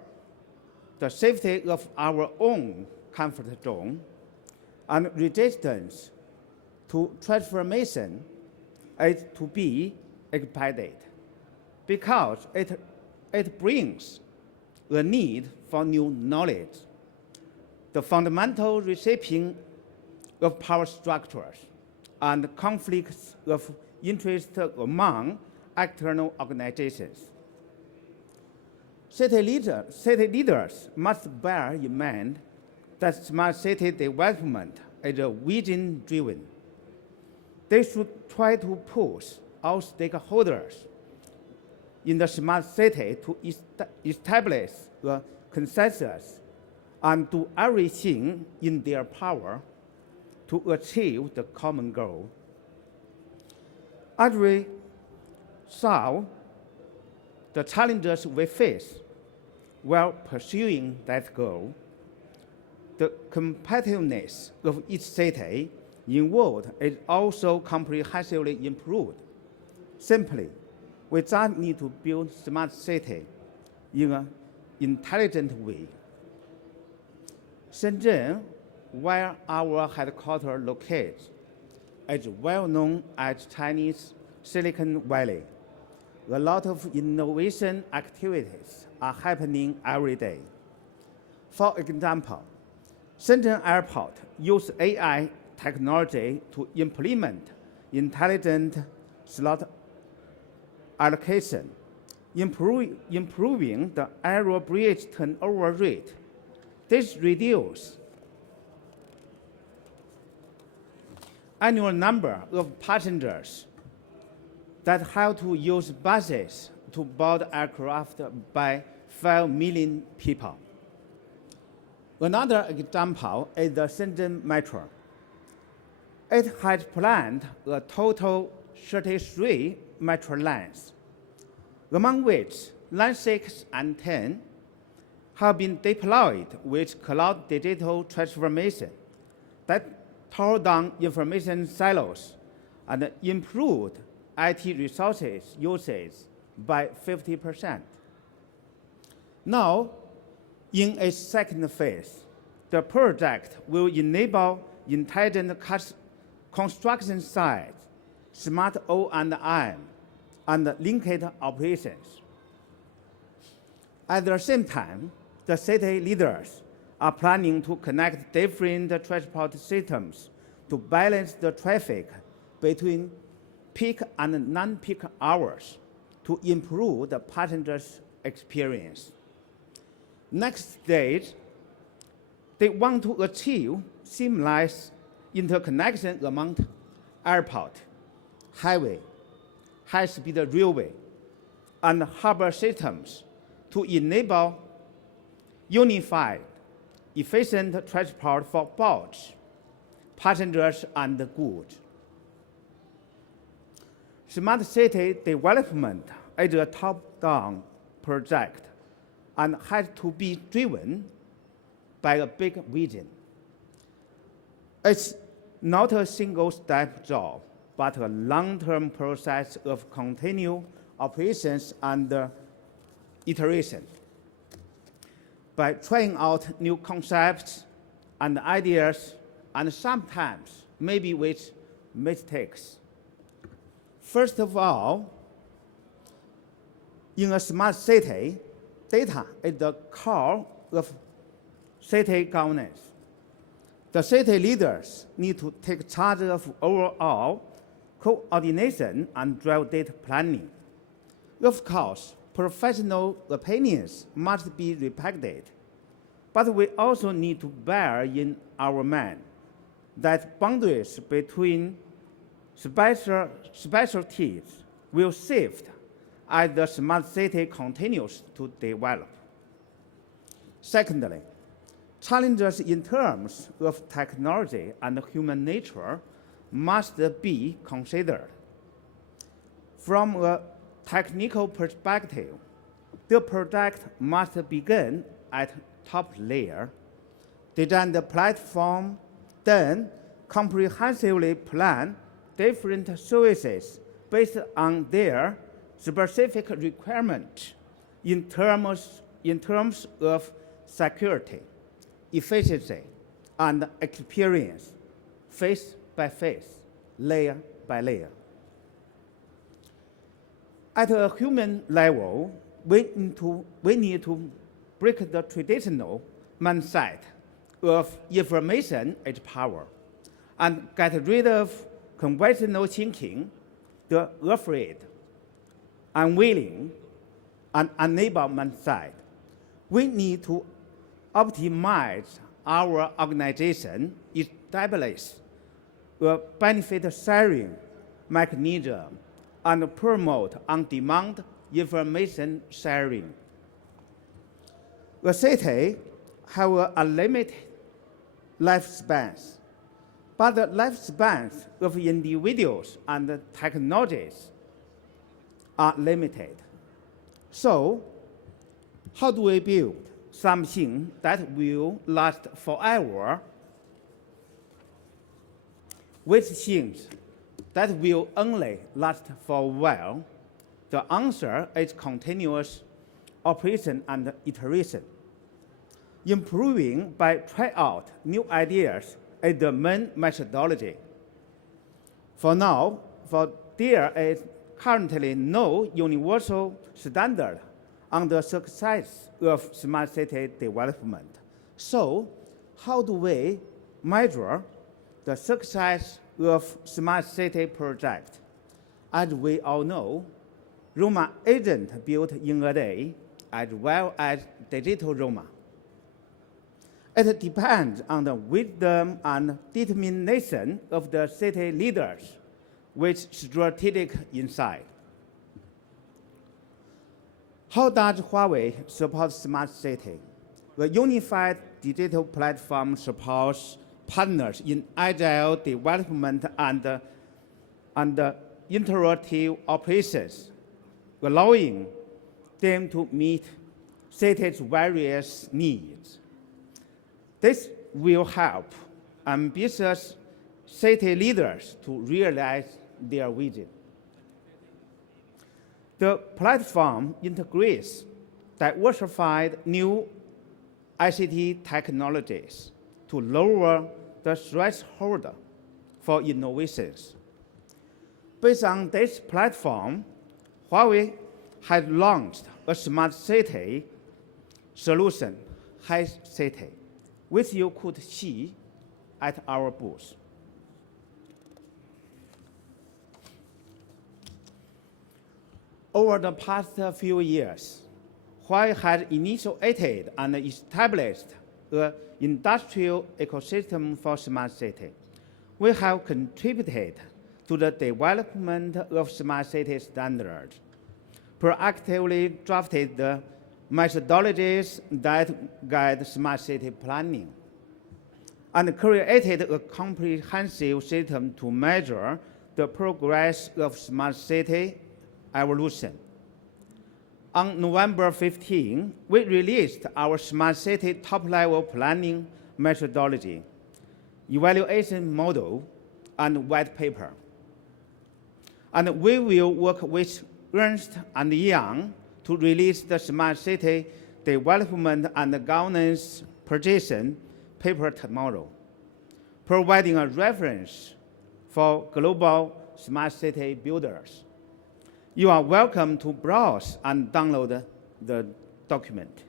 the safety of our own comfort zone, and resistance to transformation is to be expected because it brings a need for new knowledge, the fundamental reshaping of power structures, and conflicts of interest among external organizations. City leaders must bear in mind that smart city development is vision-driven. They should try to push all stakeholders in the smart city to establish a consensus and do everything in their power to achieve the common goal. As we solve the challenges we face while pursuing that goal, the competitiveness of each city involved is also comprehensively improved. Simply, we just need to build smart city in an intelligent way. Shenzhen, where our headquarters locates, is well known as Chinese Silicon Valley. A lot of innovation activities are happening every day. For example, Shenzhen Airport uses AI technology to implement intelligent slot allocation, improving the aero bridge turnover rate. This reduces annual number of passengers that have to use buses to board aircraft by 5 million people. Another example is the Shenzhen Metro. It has planned a total 33 metro lines, among which Line 6 and 10 have been deployed with cloud digital transformation that tore down information silos and improved IT resources usage by 50%. Now, in a second phase, the project will enable intelligent construction sites, smart O&M, and linked operations. At the same time, the city leaders are planning to connect different transport systems to balance the traffic between peak and non-peak hours to improve the passengers' experience. Next stage, they want to achieve seamless interconnection among airport, highway, high-speed railway, and harbor systems to enable unified, efficient transport for both passengers and goods. Smart city development is a top-down project and has to be driven by a big vision. It's not a single-step job, but a long-term process of continued operations and iteration. By trying out new concepts and ideas, and sometimes maybe with mistakes. First of all, in a smart city, data is the core of city governance. The city leaders need to take charge of overall coordination and drive data planning. Of course, professional opinions must be respected, but we also need to bear in our mind that boundaries between specialties will shift as the smart city continues to develop. Secondly, challenges in terms of technology and human nature must be considered. From a technical perspective, the project must begin at top layer, design the platform, then comprehensively plan different services based on their specific requirements in terms of security, efficiency, and experience, phase by phase, layer by layer. At a human level, we need to break the traditional mindset of information is power and get rid of conventional thinking, the afraid, unwilling, and unable mindset. We need to optimize our organization, establish a benefit sharing mechanism, and promote on-demand information sharing. A city has a limited lifespans, but the lifespans of individuals and technologies are limited. So, how do we build something that will last forever with things that will only last for a while? The answer is continuous operation and iteration. Improving by trying out new ideas is the main methodology. There is currently no universal standard on the success of smart city development. So, how do we measure the success of smart city project? As we all know, Roma isn't built in a day, as well as digital Roma. It depends on the wisdom and determination of the city leaders with strategic insight. How does Huawei support smart city? The unified digital platform supports partners in agile development and interactive operations, allowing them to meet cities' various needs. This will help ambitious city leaders to realize their vision. The platform integrates diversified new ICT technologies to lower the threshold for innovations. Based on this platform, Huawei has launched a smart city solution, HiCity, which you could see at our booth. Over the past few years, Huawei has initiated and established an industrial ecosystem for smart city. We have contributed to the development of smart city standards, proactively drafted the methodologies that guide smart city planning, and created a comprehensive system to measure the progress of smart city evolution. On November 15, we released our smart city top-level planning methodology, evaluation model, and white paper. And we will work with Ernst & Young to release the smart city development and governance position paper tomorrow, providing a reference for global smart city builders. You are welcome to browse and download the document.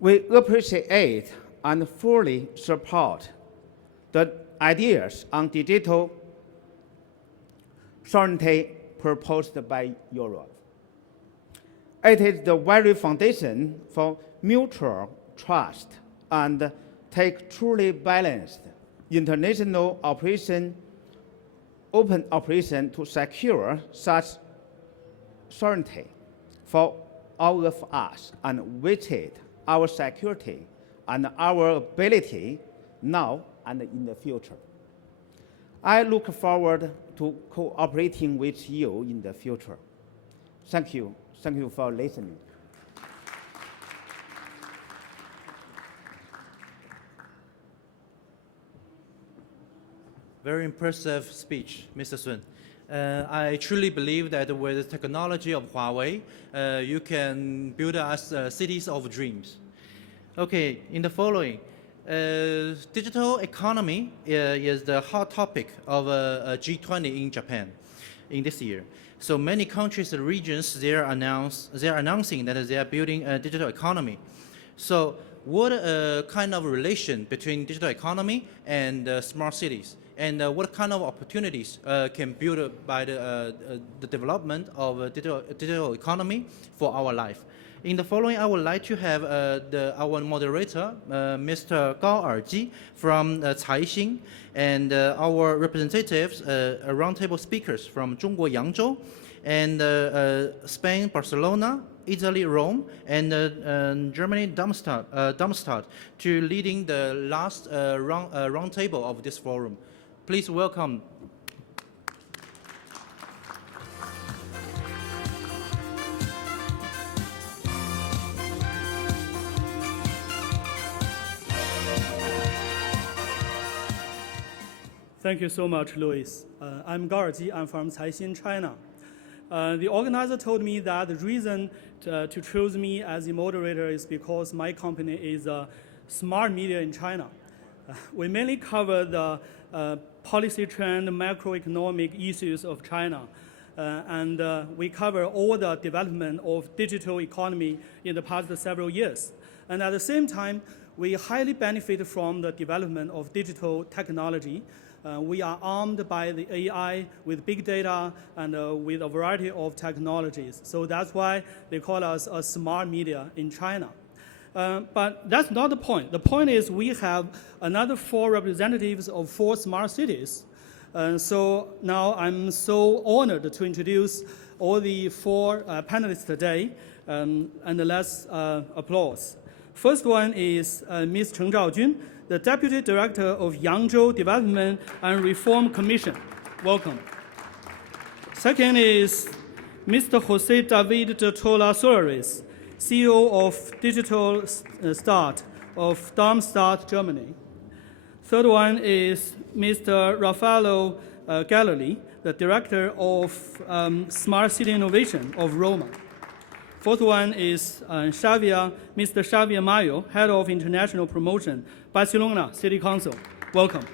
We appreciate and fully support the ideas on digital sovereignty proposed by Europe. It is the very foundation for mutual trust and take truly balanced international open operation to secure such sovereignty for all of us and with it our security and our ability now and in the future. I look forward to cooperating with you in the future. Thank you. Thank you for listening. Very impressive speech, Mr. Sun. I truly believe that with the technology of Huawei, you can build us cities of dreams. Okay, in the following, digital economy is the hot topic of G20 in Japan in this year. So many countries and regions, they are announcing that they are building a digital economy. So what kind of relation between digital economy and smart cities? And what kind of opportunities can build by the development of digital economy for our life? In the following, I would like to have our moderator, Mr. Gao Erji from Caixin, and our representatives, roundtable speakers from Zhongguo Yangzhou, and Spain, Barcelona, Italy, Rome, and Germany, Darmstadt, to leading the last roundtable of this forum. Please welcome. Thank you so much, Louis. I'm Gao Erji. I'm from Caixin, China. The organizer told me that the reason to choose me as the moderator is because my company is smart media in China. We mainly cover the policy trend, macroeconomic issues of China. And we cover all the development of digital economy in the past several years. And at the same time, we highly benefit from the development of digital technology. We are armed by the AI with big data and with a variety of technologies. So that's why they call us a smart media in China. But that's not the point. The point is we have another 4 representatives of 4 smart cities. So now I'm so honored to introduce all the 4 panelists today, and let's applause. First one is Ms. Cheng Zhaojun, the Deputy Director of Yangzhou Development and Reform Commission. Welcome. Second is Mr. Jose David de Tola Soares, CEO of Digital Start of Darmstadt, Germany. Third one is Mr. Raffaello Galleri, the Director of Smart City Innovation of Roma. Fourth one is Mr. Xavier Mayo, Head of International Promotion, Barcelona City Council. Welcome.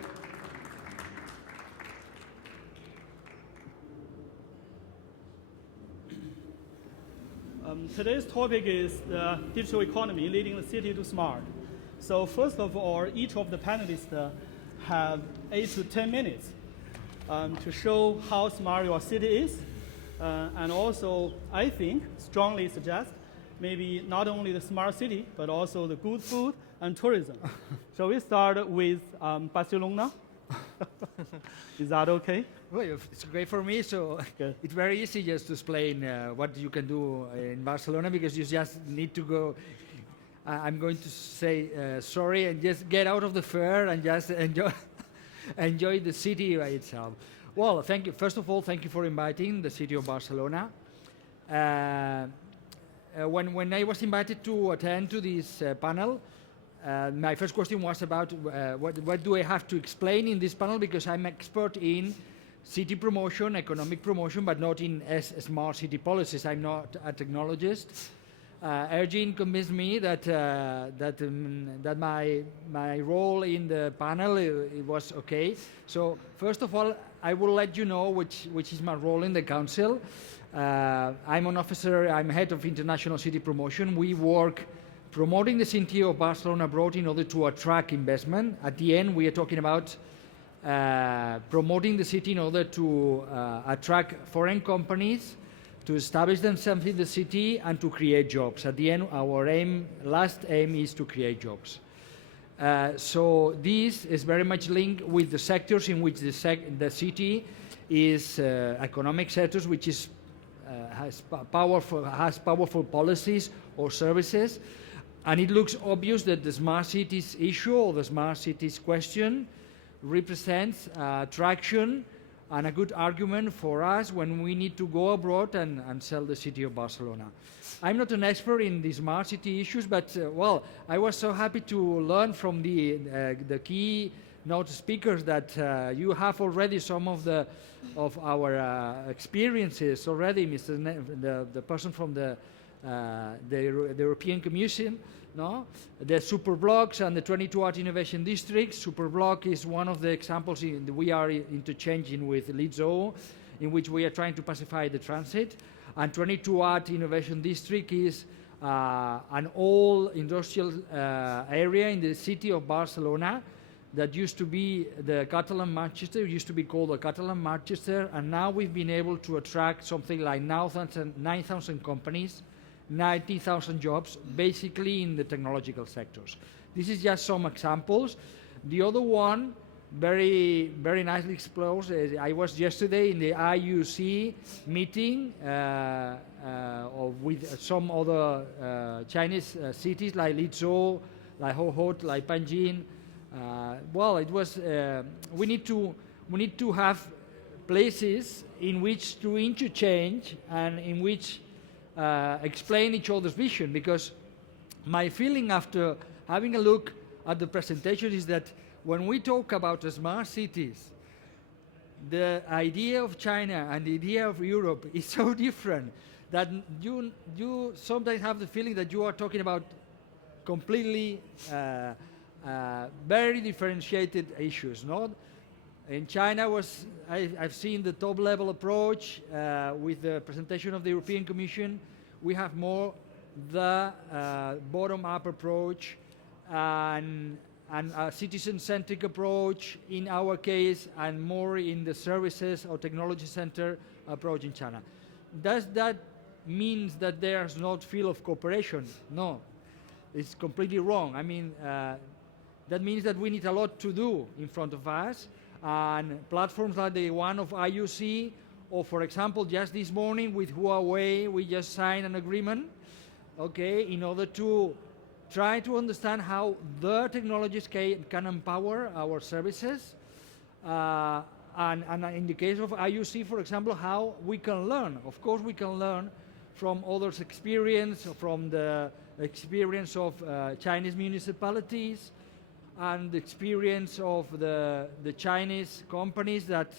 Today's topic is the digital economy leading the city to smart. So first of all, each of the panelists have 8 to 10 minutes to show how smart your city is. And also, I think, strongly suggest, maybe not only the smart city, but also the good food and tourism. Shall we start with Barcelona? Is that okay? Well, it's great for me, so Good. it's very easy just to explain what you can do in Barcelona, because you just need to go. I'm going to say sorry and just get out of the fair and just enjoy the city by itself. Well, thank you. First of all, thank you for inviting the city of Barcelona. When I was invited to attend to this panel, my first question was about what do I have to explain in this panel, because I'm expert in city promotion, economic promotion, but not in smart city policies. I'm not a technologist. Ergin convinced me that my role in the panel it was okay. So first of all, I will let you know which is my role in the council. I'm an officer. I'm head of international city promotion. We work promoting the city of Barcelona abroad in order to attract investment. At the end, we are talking about promoting the city in order to attract foreign companies to establish themselves in the city and to create jobs. At the end, our last aim is to create jobs. So this is very much linked with the sectors in which the city is economic sectors, which is has powerful policies or services. And it looks obvious that the smart cities issue or the smart cities question represents traction and a good argument for us when we need to go abroad and sell the city of Barcelona. I'm not an expert in the smart city issues, but well, I was so happy to learn from the keynote speakers that you have already some of our experiences already. The person from the European Commission, no? The super blocks and the 22 art innovation districts. Super block is one of the examples we are interchanging with Lizhou, in which we are trying to pacify the transit. And 22 art innovation district is an old industrial area in the city of Barcelona that used to be the Catalan Manchester, used to be called the Catalan Manchester, and now we've been able to attract something like 9,000 companies, 90,000 jobs, basically in the technological sectors. This is just some examples. The other one, very nicely exposed, I was yesterday in the EU-IUC meeting with some other Chinese cities like Lizhou, like Hohhot, like Panjin. Well, it was, we need to have places in which to interchange and in which explain each other's vision, because my feeling after having a look at the presentation is that when we talk about the smart cities, the idea of China and the idea of Europe is so different that you sometimes have the feeling that you are talking about completely very differentiated issues. No? In China, I've seen the top-level approach with the presentation of the European Commission. We have more the bottom-up approach and a citizen-centric approach in our case, and more in the services or technology center approach in China. Does that mean that there's no field of cooperation? No, it's completely wrong. I mean, that means that we need a lot to do in front of us, and platforms like the one of IUC, or for example, just this morning with Huawei, we just signed an agreement, okay, in order to try to understand how the technologies can empower our services, and in the case of IUC, for example, how we can learn. Of course, we can learn from others' experience, from the experience of Chinese municipalities, and the experience of the Chinese companies that,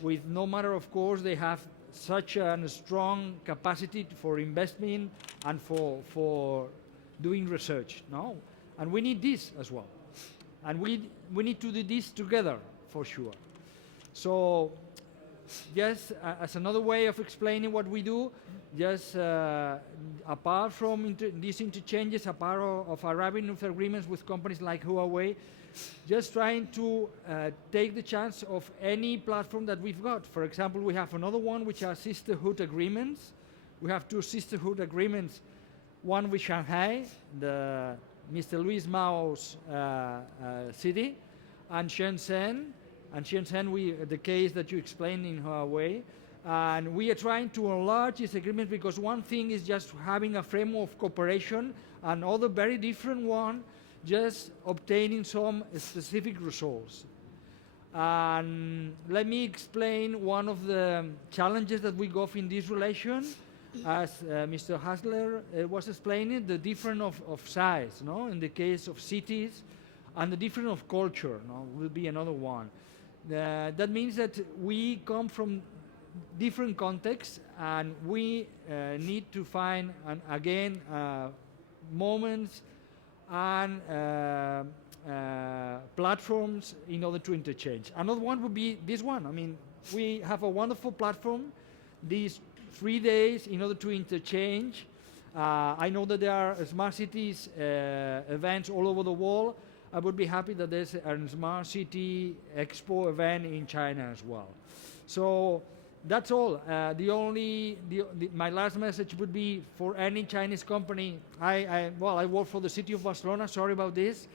with no matter, of course, they have such a strong capacity for investment and for doing research, no? And we need this as well. And we need to do this together, for sure. So, just as another way of explaining what we do, just apart from these interchanges, apart of arriving with agreements with companies like Huawei, just trying to take the chance of any platform that we've got. For example, we have another one which are sisterhood agreements. We have 2 sisterhood agreements, one with Shanghai, the Mr. Louis Mao's city, and Shenzhen. And Shenzhen, the case that you explained in Huawei. And we are trying to enlarge this agreement, because one thing is just having a framework of cooperation, and other very different one, just obtaining some specific results. And let me explain one of the challenges that we go in this relation. As Mr. Hasler was explaining, the difference of size, no? In the case of cities, and the difference of culture, no? Will be another one. That means that we come from different contexts, and we need to find, again, moments and platforms in order to interchange. Another one would be this one. I mean, we have a wonderful platform, these 3 days, in order to interchange. I know that there are smart cities events all over the world. I would be happy that there's a smart city expo event in China as well. So that's all. My last message would be for any Chinese company. I work for the city of Barcelona. Sorry about this.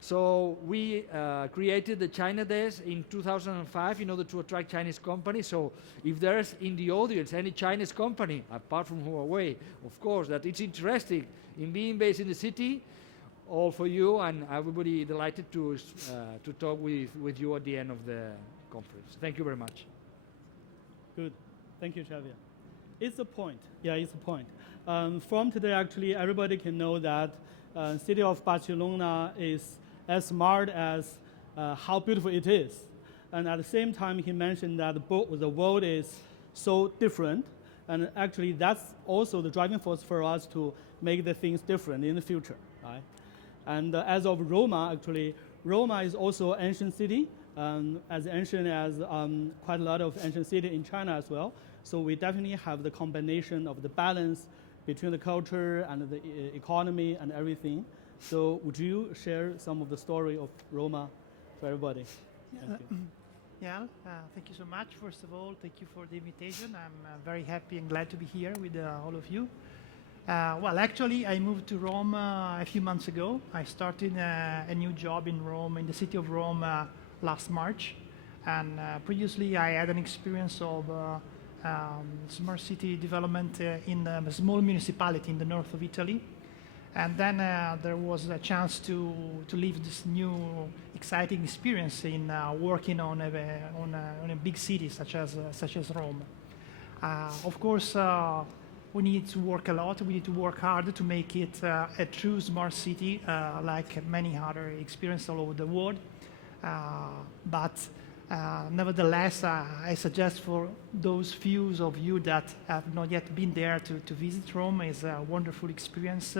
So we created the China Desk in 2005 in order to attract Chinese companies. So if there's in the audience any Chinese company, apart from Huawei, of course, that it's interesting in being based in the city, all for you, and I would be delighted to talk with you at the end of the conference. Thank you very much. Good. Thank you, Xavier. It's a point. Yeah, it's a point. From today, actually, everybody can know that city of Barcelona is as smart as how beautiful it is. And at the same time, he mentioned that the world is so different. And actually, that's also the driving force for us to make the things different in the future, right? And as of Roma, actually, Roma is also an ancient city, as ancient as quite a lot of ancient cities in China as well. So we definitely have the combination of the balance between the culture and the economy and everything. So would you share some of the story of Roma for everybody? Thank you. Yeah, thank you so much. First of all, thank you for the invitation. I'm very happy and glad to be here with all of you. Well, actually, I moved to Rome a few months ago. I started a new job in Rome, in the city of Rome, last March. And previously, I had an experience of smart city development in a small municipality in the north of Italy. And then there was a chance to live this new exciting experience in working on a big city such as Rome. Of course, we need to work a lot. We need to work hard to make it a true smart city, like many other experiences all over the world. But nevertheless, I suggest for those few of you that have not yet been there to visit Rome. It's a wonderful experience.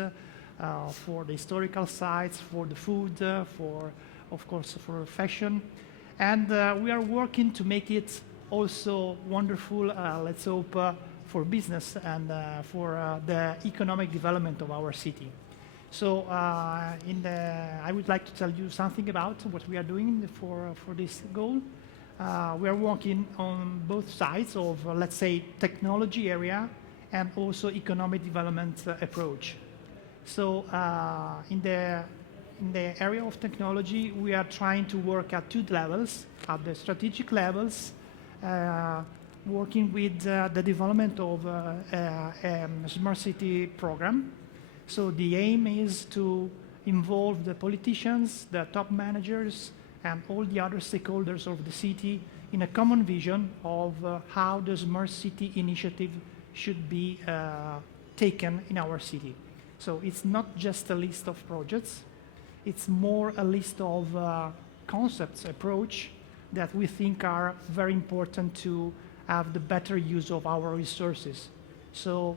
for the historical sites, for the food, of course, for fashion. And we are working to make it also wonderful, let's hope, for business and for the economic development of our city. So I would like to tell you something about what we are doing for this goal. We are working on both sides of, let's say, technology area and also economic development approach. So in the area of technology, we are trying to work at two levels, at the strategic levels, working with the development of a smart city program. So the aim is to involve the politicians, the top managers, and all the other stakeholders of the city in a common vision of how the smart city initiative should be taken in our city. So it's not just a list of projects, it's more a list of concepts, approach that we think are very important to have the better use of our resources. So,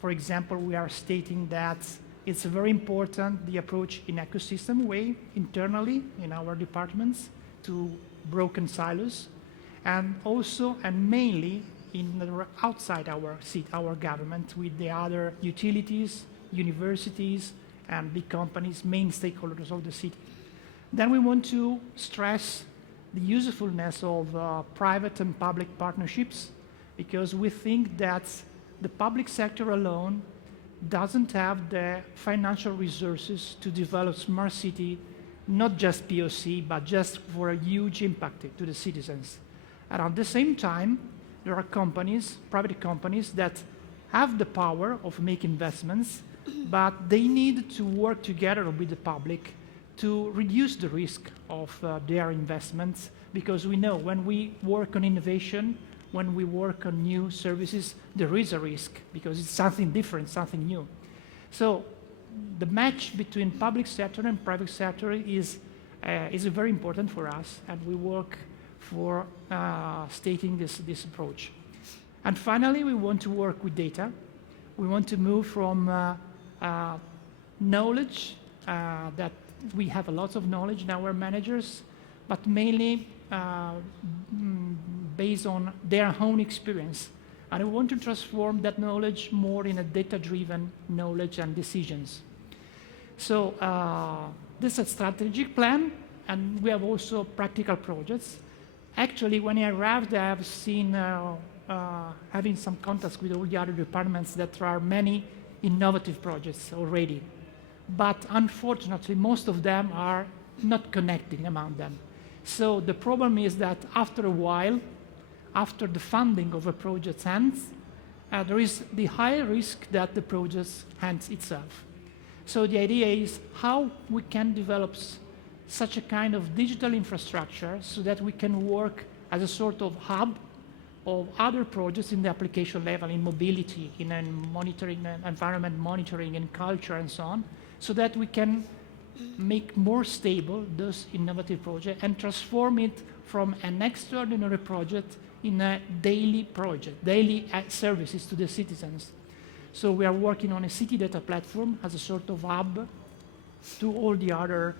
for example, we are stating that it's very important, the approach in ecosystem way, internally in our departments, to broken silos, and also and mainly outside our government with the other utilities, universities, and big companies, main stakeholders of the city. Then we want to stress the usefulness of private and public partnerships, because we think that the public sector alone doesn't have the financial resources to develop smart city, not just POC, but just for a huge impact to the citizens. And at the same time, there are companies, private companies, that have the power of making investments, but they need to work together with the public to reduce the risk of their investments, because we know when we work on innovation, when we work on new services, there is a risk because it's something different, something new. So the match between public sector and private sector is very important for us, and we work for stating this approach. And finally, we want to work with data. We want to move from knowledge, that we have a lot of knowledge in our managers, but mainly based on their own experience. And we want to transform that knowledge more in a data-driven knowledge and decisions. So this is a strategic plan, and we have also practical projects. Actually, when I arrived, I have seen, having some contacts with all the other departments, that there are many innovative projects already. But unfortunately, most of them are not connecting among them. So the problem is that after a while, after the funding of a project ends, there is the high risk that the project ends itself. So the idea is how we can develop such a kind of digital infrastructure so that we can work as a sort of hub of other projects in the application level, in mobility, in monitoring, environment monitoring, in culture, and so on, so that we can make more stable those innovative projects and transform it from an extraordinary project in a daily project, daily services to the citizens. So we are working on a city data platform as a sort of hub to all the other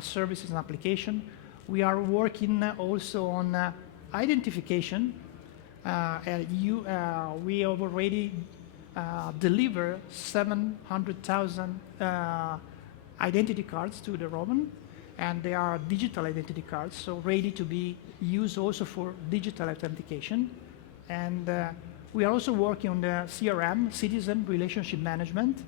services and application. We are working also on identification. We have already delivered 700,000 identity cards to the Roman, and they are digital identity cards, so ready to be used also for digital authentication. And we are also working on the CRM, Citizen Relationship Management.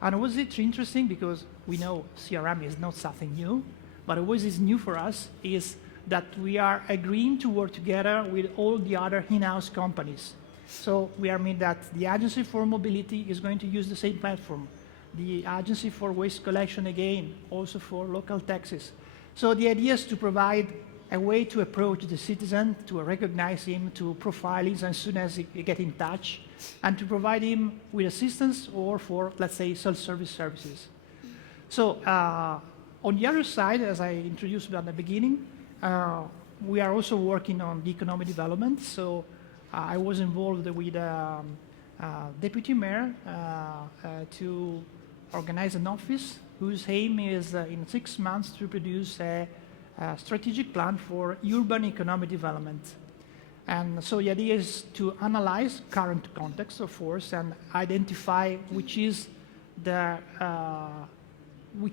And what is interesting, because we know CRM is not something new, but what is new for us is that we are agreeing to work together with all the other in-house companies. So we are mean that the Agency for Mobility is going to use the same platform. The Agency for Waste Collection, again, also for local taxes. So the idea is to provide a way to approach the citizen, to recognize him, to profile him as soon as he gets in touch, and to provide him with assistance or for, let's say, self-service services. So on the other side, as I introduced at the beginning, we are also working on the economic development. So I was involved with deputy mayor to organized an office whose aim is in 6 months to produce a strategic plan for urban economic development. And so the idea is to analyze current context, of course, and identify which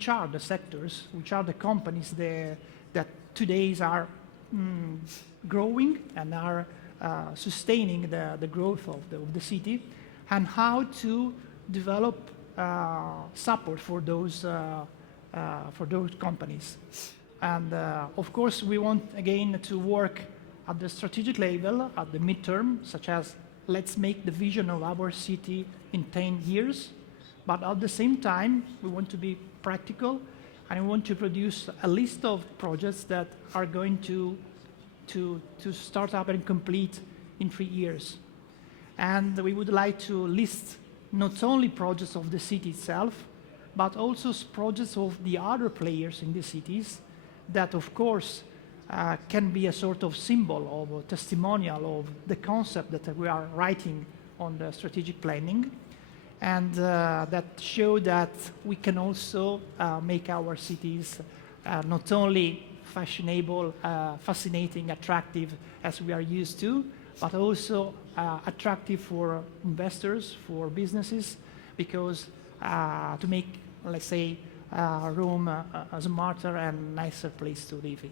are the sectors, which are the companies that today are growing and are sustaining the growth of the city, and how to develop support for those companies. And of course, we want again to work at the strategic level, at the midterm, such as let's make the vision of our city in 10 years. But at the same time, we want to be practical, and we want to produce a list of projects that are going to start up and complete in 3 years. And we would like to list not only projects of the city itself, but also projects of the other players in the cities that, of course, can be a sort of symbol or a testimonial of the concept that we are writing on the strategic planning, and that show that we can also make our cities not only fashionable, fascinating, attractive as we are used to, but also attractive for investors, for businesses, because to make, let's say, Rome a smarter and nicer place to live in.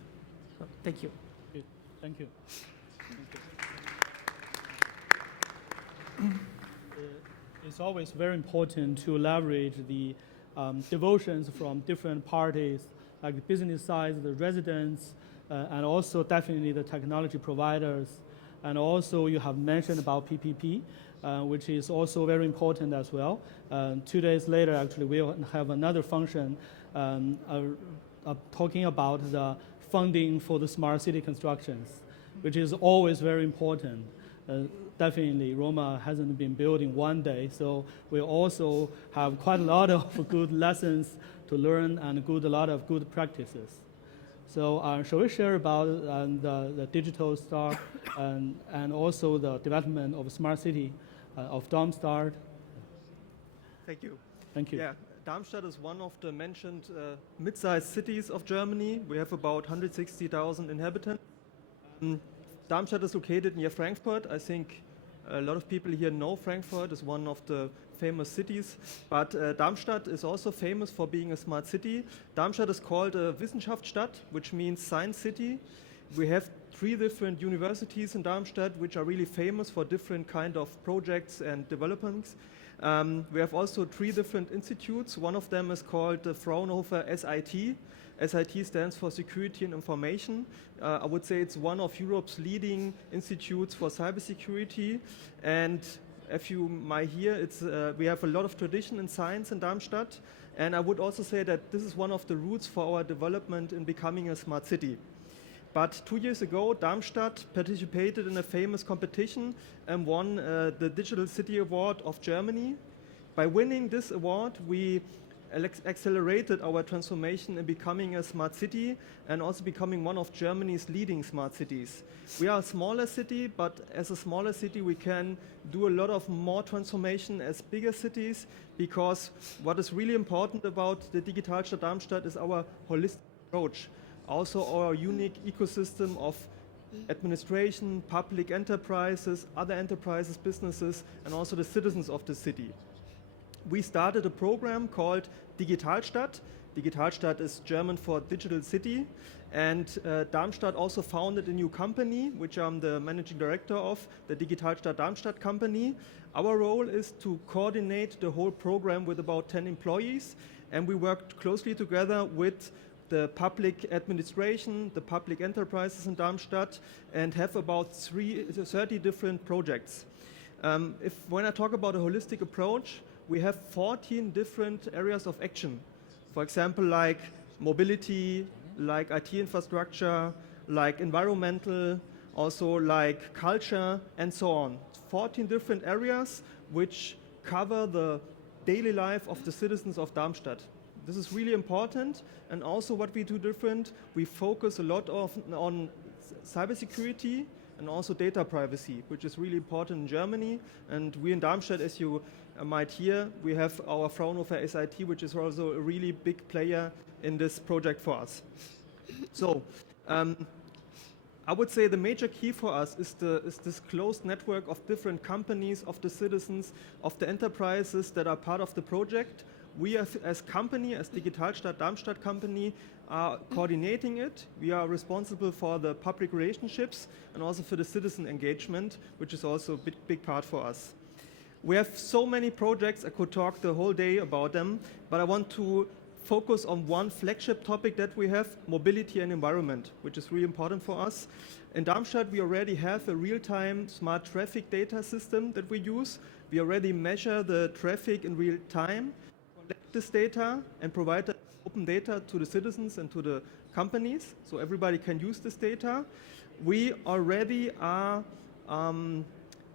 So, thank you. Okay. Thank you. It's always very important to leverage the devotions from different parties, like the business side, the residents, and also definitely the technology providers. And also you have mentioned about PPP, which is also very important as well. 2 days later, actually, we'll have another function talking about the funding for the smart city constructions, which is always very important. Definitely, Roma hasn't been built in 1 day, so we also have quite a lot of good lessons to learn and a lot of good practices. So shall we share about the digital start and also the development of a smart city of Darmstadt? Thank you. Thank you. Yeah, Darmstadt is one of the mentioned mid-sized cities of Germany. We have about 160,000 inhabitants. Darmstadt is located near Frankfurt. I think a lot of people here know Frankfurt is one of the famous cities, but Darmstadt is also famous for being a smart city. Darmstadt is called a Wissenschaftsstadt, which means science city. We have 3 different universities in Darmstadt, which are really famous for different kind of projects and developments. We have also 3 different institutes. One of them is called the Fraunhofer SIT. SIT stands for Security and Information. I would say it's one of Europe's leading institutes for cybersecurity. And if you might hear, we have a lot of tradition in science in Darmstadt. And I would also say that this is one of the roots for our development in becoming a smart city. But 2 years ago, Darmstadt participated in a famous competition and won the Digital City Award of Germany. By winning this award, we accelerated our transformation in becoming a smart city and also becoming one of Germany's leading smart cities. We are a smaller city, but as a smaller city, we can do a lot of more transformation as bigger cities, because what is really important about the Digitalstadt Darmstadt is our holistic approach. Also our unique ecosystem of administration, public enterprises, other enterprises, businesses, and also the citizens of the city. We started a program called Digitalstadt. Digitalstadt is German for digital city. And Darmstadt also founded a new company, which I'm the managing director of, the Digitalstadt Darmstadt company. Our role is to coordinate the whole program with about 10 employees. And we worked closely together with the public administration, the public enterprises in Darmstadt, and have about 30 different projects. When I talk about a holistic approach, we have 14 different areas of action. For example, like mobility, like IT infrastructure, like environmental, also like culture, and so on. 14 different areas which cover the daily life of the citizens of Darmstadt. This is really important, and also what we do different, we focus a lot on cybersecurity, and also data privacy, which is really important in Germany. And we in Darmstadt, as you might hear, we have our Fraunhofer SIT, which is also a really big player in this project for us. So I would say the major key for us is this closed network of different companies, of the citizens, of the enterprises that are part of the project. We as company, as Digitalstadt Darmstadt company, are coordinating it. We are responsible for the public relationships and also for the citizen engagement, which is also a big part for us. We have so many projects, I could talk the whole day about them, but I want to focus on one flagship topic that we have, mobility and environment, which is really important for us. In Darmstadt, we already have a real-time smart traffic data system that we use. We already measure the traffic in real time, collect this data, and provide that open data to the citizens and to the companies, so everybody can use this data. We already are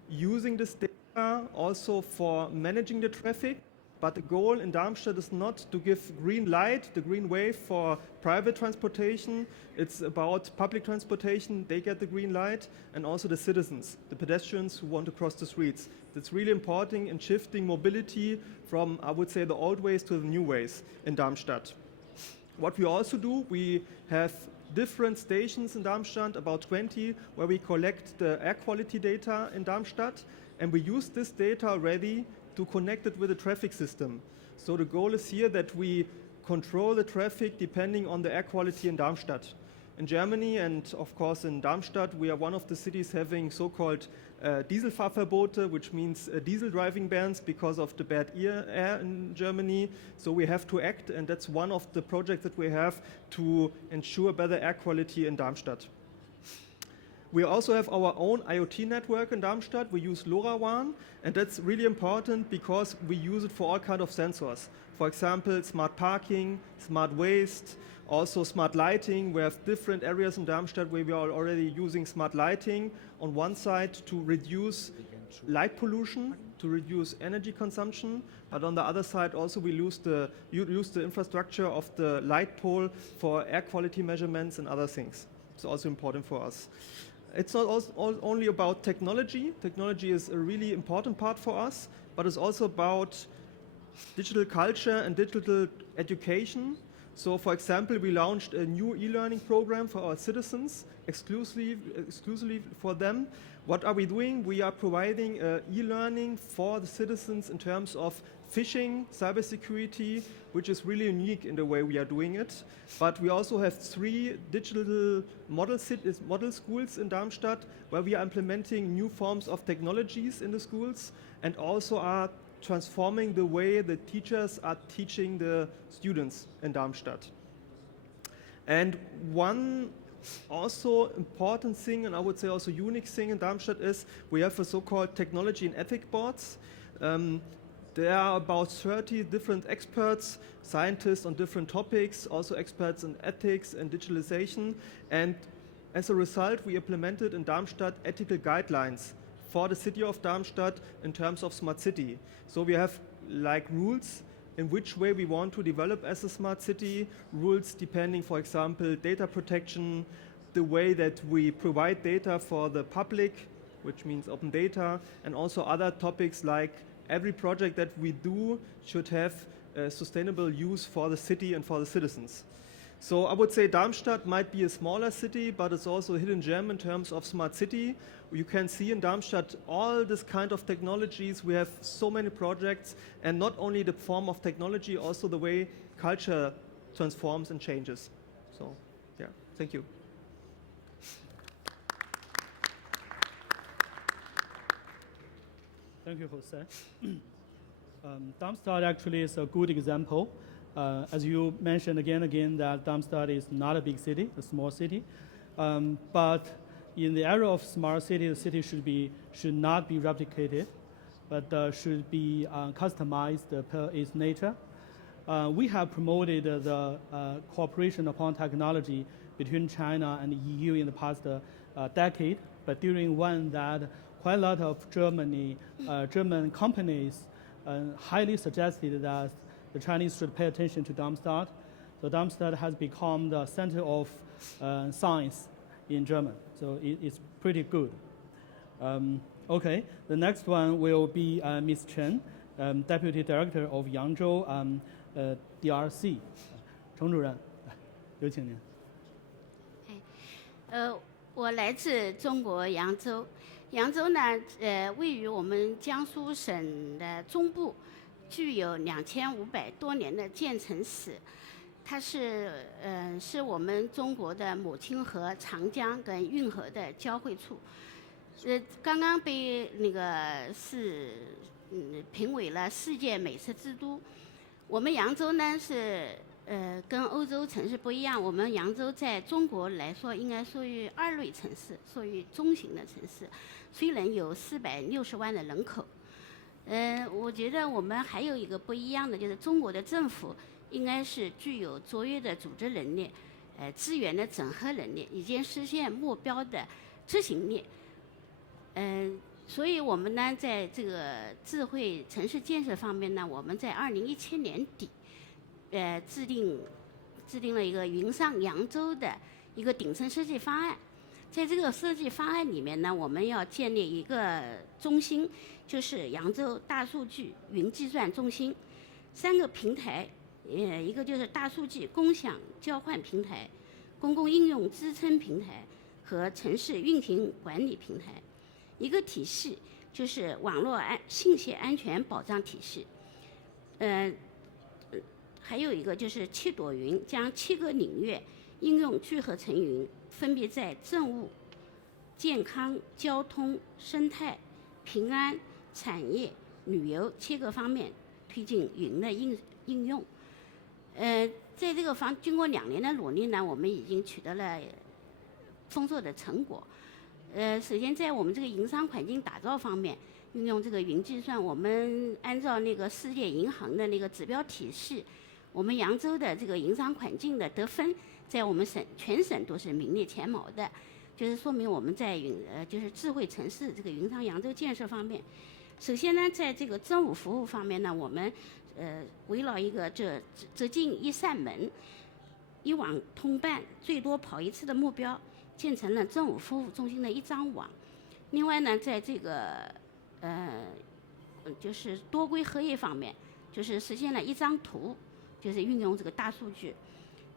using this data also for managing the traffic. But the goal in Darmstadt is not to give green light, the green wave for private transportation. It's about public transportation. They get the green light, and also the citizens, the pedestrians who want to cross the streets. That's really important in shifting mobility from, I would say, the old ways to the new ways in Darmstadt. What we also do, we have different stations in Darmstadt, about 20, where we collect the air quality data in Darmstadt, and we use this data already to connect it with the traffic system. So the goal is here that we control the traffic depending on the air quality in Darmstadt. In Germany, and of course in Darmstadt, we are one of the cities having so-called Dieselfahrverbote, which means diesel driving bans because of the bad air in Germany. So we have to act, and that's one of the projects that we have to ensure better air quality in Darmstadt. We also have our own IoT network in Darmstadt. We use LoRaWAN, and that's really important because we use it for all kinds of sensors. For example, smart parking, smart waste, also smart lighting. We have different areas in Darmstadt where we are already using smart lighting on one side to reduce light pollution, to reduce energy consumption, but on the other side also we use the infrastructure of the light pole for air quality measurements and other things. It's also important for us. It's not only about technology. Technology is a really important part for us, but it's also about digital culture and digital education. So, for example, we launched a new e-learning program for our citizens, exclusively for them. What are we doing? We are providing e-learning for the citizens in terms of phishing, cybersecurity, which is really unique in the way we are doing it. But we also have 3 digital model schools in Darmstadt where we are implementing new forms of technologies in the schools and also are transforming the way the teachers are teaching the students in Darmstadt. And one also important thing, and I would say also unique thing in Darmstadt, is we have a so-called technology and ethics boards. There are about 30 different experts, scientists on different topics, also experts in ethics and digitalization. And as a result, we implemented in Darmstadt ethical guidelines for the city of Darmstadt in terms of smart city. So we have like rules in which way we want to develop as a smart city, rules depending, for example, data protection, the way that we provide data for the public, which means open data, and also other topics like every project that we do should have a sustainable use for the city and for the citizens. So I would say Darmstadt might be a smaller city, but it's also a hidden gem in terms of smart city. You can see in Darmstadt all this kind of technologies. We have so many projects, and not only the form of technology, also the way culture transforms and changes. So, yeah, thank you. Thank you, Jose. Darmstadt actually is a good example. As you mentioned again and again, that Darmstadt is not a big city, a small city. But in the era of smart city, the city should not be replicated, but should be customized per its nature. We have promoted the cooperation upon technology between China and the EU in the past decade, but during one that quite a lot of German companies highly suggested that the Chinese should pay attention to Darmstadt. So Darmstadt has become the center of science in German. So it's pretty good. Okay, the next one will be Ms. Chen, Deputy Director of Yangzhou DRC. 程主任，有请您。我来自中国扬州。扬州呢，位于我们江苏省的中部，具有2500多年的建成史。它是我们中国的母亲河长江跟运河的交汇处。刚刚被那个评为了世界美食之都。我们扬州呢是跟欧洲城市不一样，我们扬州在中国来说应该属于2类城市，属于中型的城市。虽然有460万的人口，我觉得我们还有一个不一样的，就是中国的政府应该是具有卓越的组织能力，资源的整合能力，以及实现目标的执行力。所以我们呢，在这个智慧城市建设方面呢，我们在2017年底，制定了一个云上扬州的一个顶层设计方案。在这个设计方案里面呢，我们要建立一个中心，就是扬州大数据云计算中心，3个平台，一个就是大数据共享交换平台、公共应用支撑平台和城市运行管理平台。一个体系就是网络信息安全保障体系，还有一个就是7朵云，将7个领域应用聚合成云，分别在政务、健康、交通、生态、平安、产业、旅游7个方面推进云的应用。在这个经过2年的努力呢，我们已经取得了丰硕的成果。首先在我们这个营商环境打造方面，运用这个云计算，我们按照那个世界银行的那个指标体系，我们扬州的这个营商环境的得分，在我们全省都是名列前茅的，就是说明我们在就是智慧城市这个云上扬州建设方面，首先呢，在这个政务服务方面呢，我们围绕一个这进一扇门、一网通办、最多跑1次的目标，建成了政务服务中心的一张网。另外呢，在这个就是多规合业方面，就是实现了一张图，就是运用这个大数据。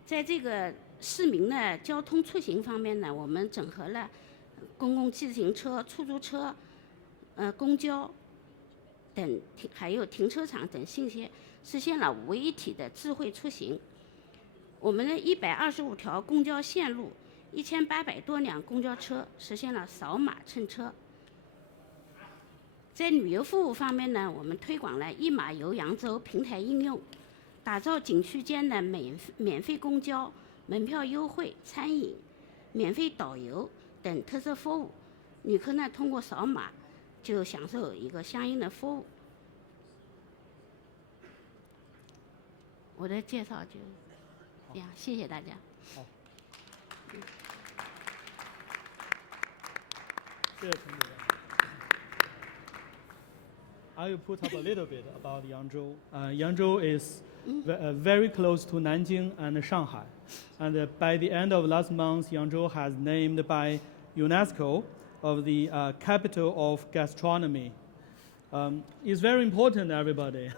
在这个市民的交通出行方面呢，我们整合了公共自行车、出租车、公交等，还有停车场等信息，实现了5位一体的智慧出行。我们的125条公交线路，1800多辆公交车实现了扫码乘车。在旅游服务方面呢，我们推广了一码游扬州平台应用，打造景区间的免费公交、门票优惠、餐饮、免费导游等特色服务。旅客呢通过扫码就享受一个相应的服务。我的介绍就这样，谢谢大家。好。谢谢陈主任。I will put up a little bit about Yangzhou. Yangzhou is very close to Nanjing and Shanghai. And by the end of last month, Yangzhou has named by UNESCO of the capital of gastronomy. It's very important, everybody.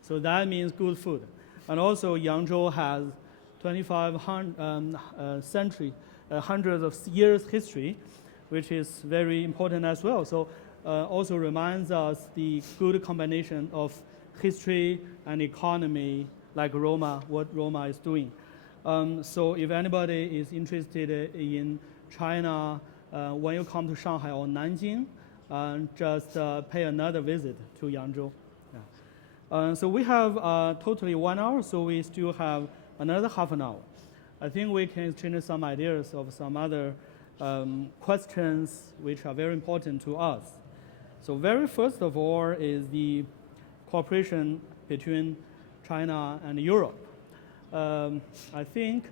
So that means good food. And also Yangzhou has hundreds of years history, which is very important as well. So also reminds us the good combination of history and economy, like Roma, what Roma is doing. So if anybody is interested in China, when you come to Shanghai or Nanjing, just pay another visit to Yangzhou. Yeah. So we have totally 1 hour, so we still have another half an hour. I think we can exchange some ideas of some other questions which are very important to us. So very first of all is the cooperation between China and Europe. I think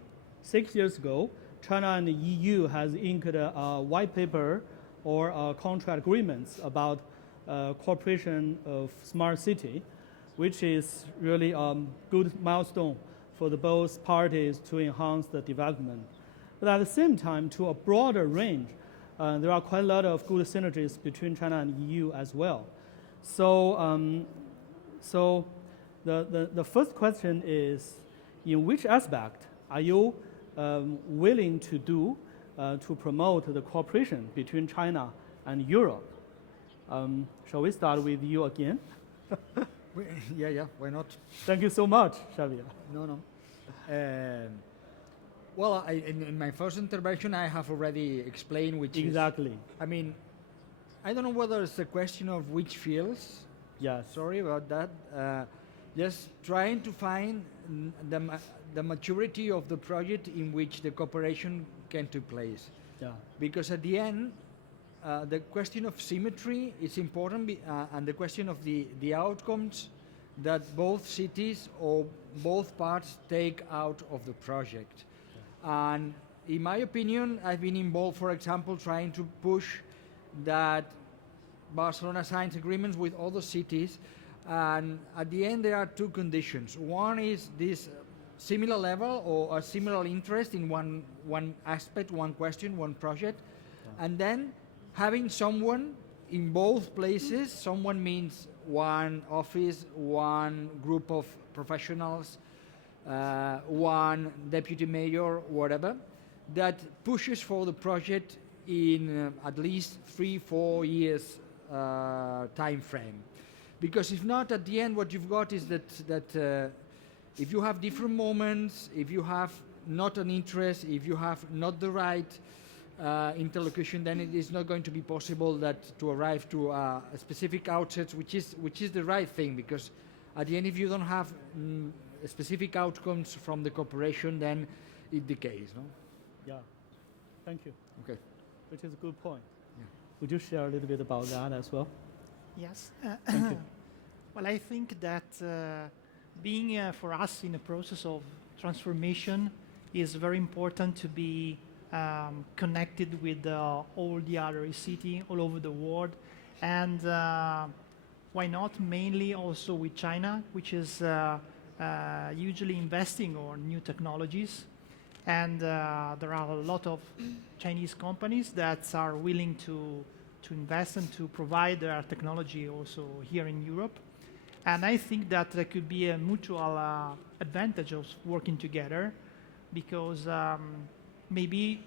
6 years ago, China and the EU has inked a white paper or contract agreements about cooperation of smart city, which is really a good milestone for the both parties to enhance the development. But at the same time, to a broader range, there are quite a lot of good synergies between China and EU as well. So, the first question is, in which aspect are you willing to do to promote the cooperation between China and Europe? Shall we start with you again? Yeah, why not? Thank you so much, Xavier. No. Well, in my first intervention, I have already explained which Exactly. is... I mean, I don't know whether it's a question of which fields. Yes. Sorry about that. Just trying to find the maturity of the project in which the cooperation can take place. Yeah. Because at the end, the question of symmetry is important, and the question of the outcomes that both cities or both parts take out of the project. And in my opinion, I've been involved, for example, trying to push that Barcelona signs agreements with other cities, and at the end there are two conditions. One is this similar level or a similar interest in one aspect, one question, one project, and then having someone in both places. Someone means one office, one group of professionals, one deputy mayor, whatever, that pushes for the project in at least 3-4 years time frame. Because if not, at the end what you've got is that if you have different moments, if you have not an interest, if you have not the right interlocution, then it is not going to be possible to arrive to a specific outset, which is the right thing. Because at the end, if you don't have specific outcomes from the cooperation, then it decays. No? Yeah. Thank you. Okay. Which is a good point. Yeah. Would you share a little bit about that as well? Yes. Thank you. Well, I think that being for us in a process of transformation is very important to be connected with all the other cities all over the world, and why not mainly also with China, which is usually investing on new technologies, and there are a lot of Chinese companies that are willing to invest and to provide their technology also here in Europe. And I think that there could be a mutual advantage of working together, because maybe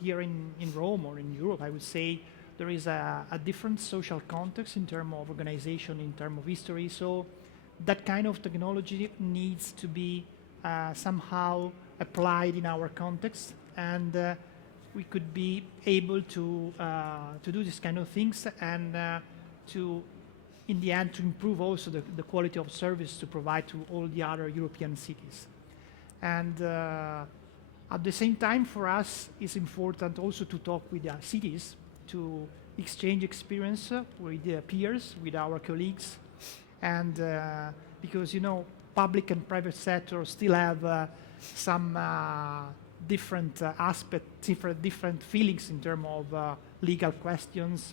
here in Rome or in Europe, I would say, there is a different social context in terms of organization, in terms of history. So that kind of technology needs to be somehow applied in our context, and we could be able to do this kind of things, and to, in the end, to improve also the quality of service to provide to all the other European cities. And at the same time, for us, it's important also to talk with the cities, to exchange experience with their peers, with our colleagues, and because, you know, public and private sector still have some different aspects, different feelings in terms of legal questions,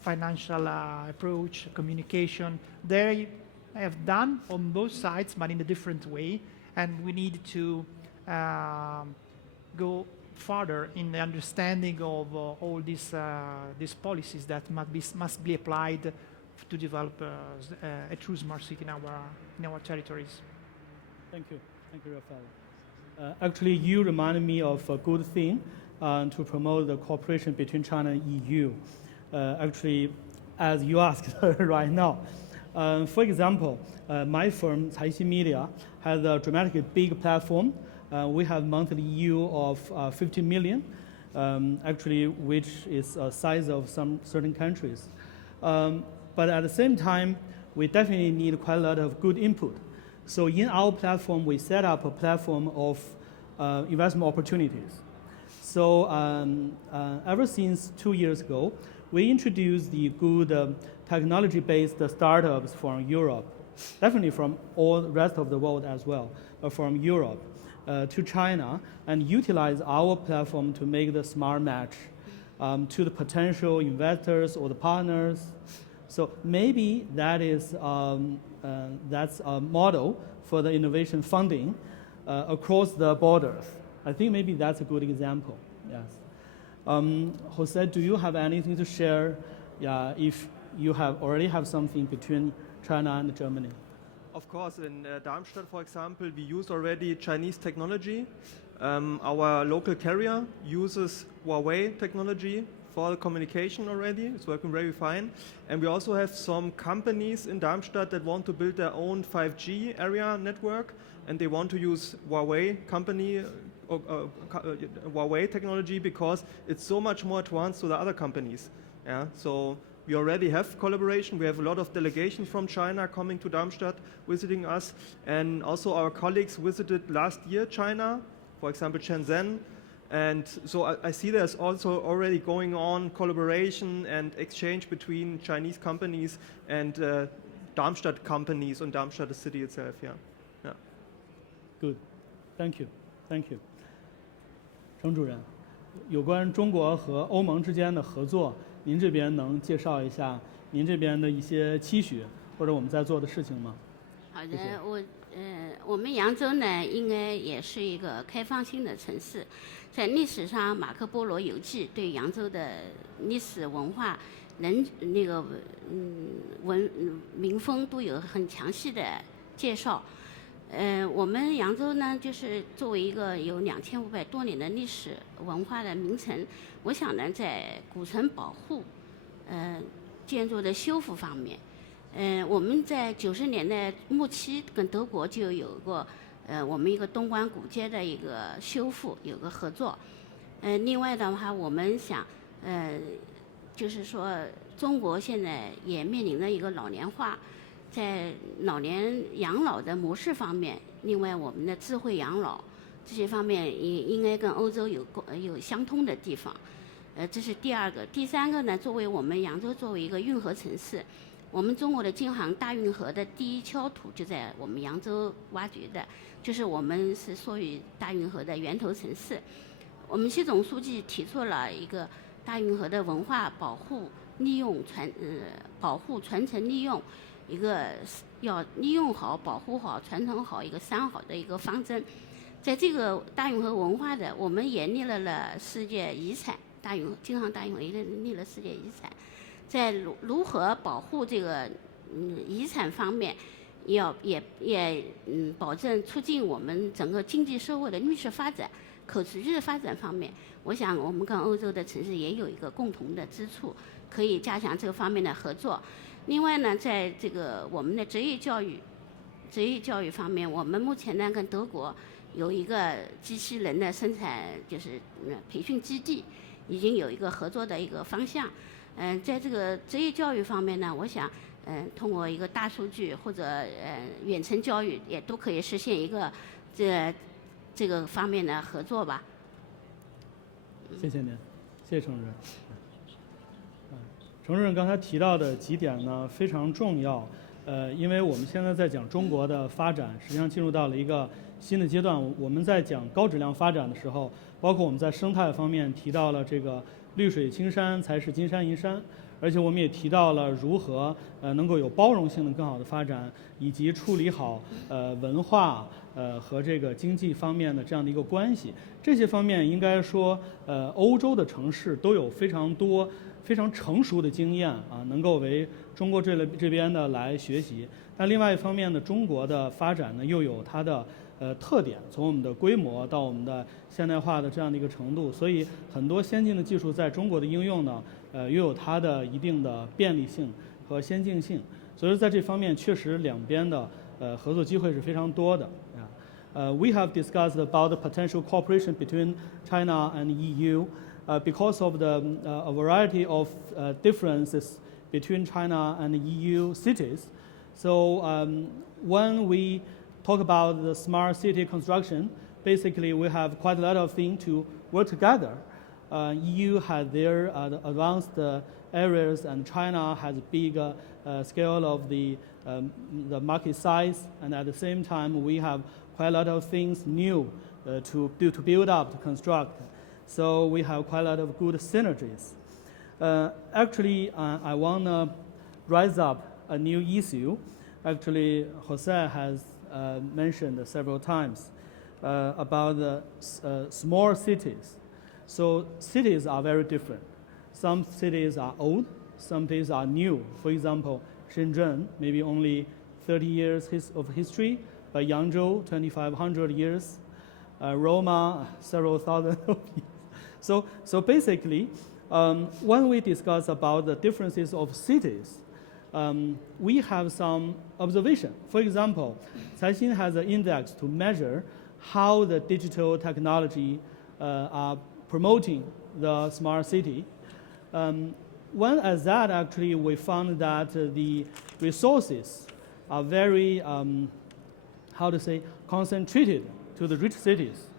financial approach, communication. They have done on both sides, but in a different way, and we need to go further in the understanding of all these policies that must be applied to develop a true smart city in our territories. Thank you, Rafael. Actually, you reminded me of a good thing to promote the cooperation between China and EU. Actually, as you asked right now. For example, my firm, Caixin Media, has a dramatically big platform. We have monthly EU of 50 million, actually, which is a size of some certain countries. But at the same time, we definitely need quite a lot of good input. So in our platform, we set up a platform of investment opportunities. So ever since 2 years ago, we introduced the good technology-based startups from Europe, definitely from all the rest of the world as well, but from Europe to China, and utilize our platform to make the smart match to the potential investors or the partners. So maybe that is that's a model for the innovation funding across the borders. I think maybe that's a good example. Yes. Jose, do you have anything to share? Yeah, if you already have something between China and Germany. Of course, in Darmstadt, for example, we use already Chinese technology. Our local carrier uses Huawei technology for the communication already. It's working very fine. And we also have some companies in Darmstadt that want to build their own 5G area network, and they want to use Huawei Huawei technology because it's so much more advanced to the other companies. Yeah, so we already have collaboration. We have a lot of delegations from China coming to Darmstadt, visiting us. And also our colleagues visited last year China, for example, Shenzhen. And so I see there's also already going on collaboration and exchange between Chinese companies and Darmstadt companies and Darmstadt the city itself. Yeah. Yeah. Good. Thank you. Thank you. 程主任，有关中国和欧盟之间的合作，您这边能介绍一下您这边的一些期许或者我们在做的事情吗？好的，我们扬州呢，应该也是一个开放性的城市。在历史上，马可波罗游记对扬州的历史文化、民风都有很详细的介绍。我们扬州呢，就是作为一个有2500多年的历史文化的名城，我想呢，在古城保护、建筑的修复方面，我们在90年代末期跟德国就有过我们一个东关古街的一个修复有个合作。另外的话，我们想就是说中国现在也面临着一个老年化。在老年养老的模式方面，另外我们的智慧养老这些方面也应该跟欧洲有相通的地方。这是第二个。第三个呢，作为我们扬州作为一个运河城市，我们中国的京杭大运河的第一锹土就在我们扬州挖掘的，就是我们是属于大运河的源头城市。我们习总书记提出了一个大运河的文化保护、利用保护、传承、利用。一个要利用好、保护好、传承好一个3好的一个方针，在这个大运河文化的，我们也立了世界遗产，京杭大运河也立了世界遗产。在如何保护这个遗产方面，也保证促进我们整个经济社会的绿色发展、可持续的发展方面，我想我们跟欧洲的城市也有一个共同的之处，可以加强这个方面的合作。另外呢，在这个我们的职业教育方面，我们目前呢跟德国有一个机器人的生产就是培训基地，已经有一个合作的一个方向。在这个职业教育方面呢，我想通过一个大数据或者远程教育也都可以实现一个这个方面的合作吧。谢谢您，谢谢程主任。程主任刚才提到的几点呢非常重要，因为我们现在在讲中国的发展，实际上进入到了一个新的阶段。我们在讲高质量发展的时候，包括我们在生态方面提到了这个绿水青山才是金山银山，而且我们也提到了如何能够有包容性的更好的发展，以及处理好文化和这个经济方面的这样的一个关系。这些方面应该说欧洲的城市都有非常多非常成熟的经验啊，能够为中国这边的来学习。但另外一方面呢，中国的发展呢又有它的特点，从我们的规模到我们的现代化的这样的一个程度，所以很多先进的技术在中国的应用呢，又有它的一定的便利性和先进性。所以说在这方面确实两边的合作机会是非常多的。We have discussed about the potential cooperation between China and EU. Because of the a variety of differences between China and EU cities. So when we talk about the smart city construction, basically we have quite a lot of things to work together. EU has their advanced areas and China has a big scale of the market size, and at the same time we have quite a lot of things new to build up, to construct. So we have quite a lot of good synergies. Actually, I want to rise up a new issue. Actually, Jose has mentioned several times. about the small cities. So cities are very different. Some cities are old, some cities are new. For example, Shenzhen, maybe only 30 years of history, but Yangzhou, 2,500 years. Roma, several thousand years. So basically, when we discuss about the differences of cities, we have some observation. For example, Caixin has an index to measure how the digital technology are promoting the smart city. When at that, actually, we found that the resources are very, concentrated to the rich cities.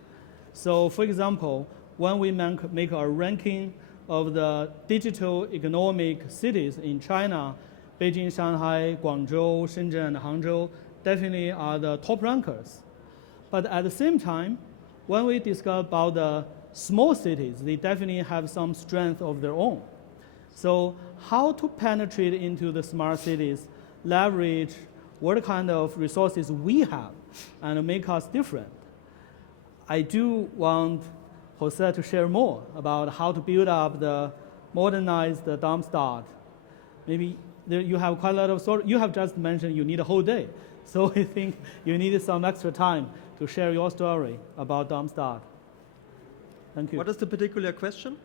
So, for example, when we make a ranking of the digital economic cities in China, Beijing, Shanghai, Guangzhou, Shenzhen, and Hangzhou definitely are the top rankers. But at the same time, when we discuss about the small cities, they definitely have some strength of their own. So how to penetrate into the smart cities, leverage what kind of resources we have, and make us different. I do want Jose to share more about how to build up the modernized Darmstadt. Maybe you have quite a lot of story. You have just mentioned you need a whole day. So I think you need some extra time to share your story about Darmstadt. Thank you. What is the particular question?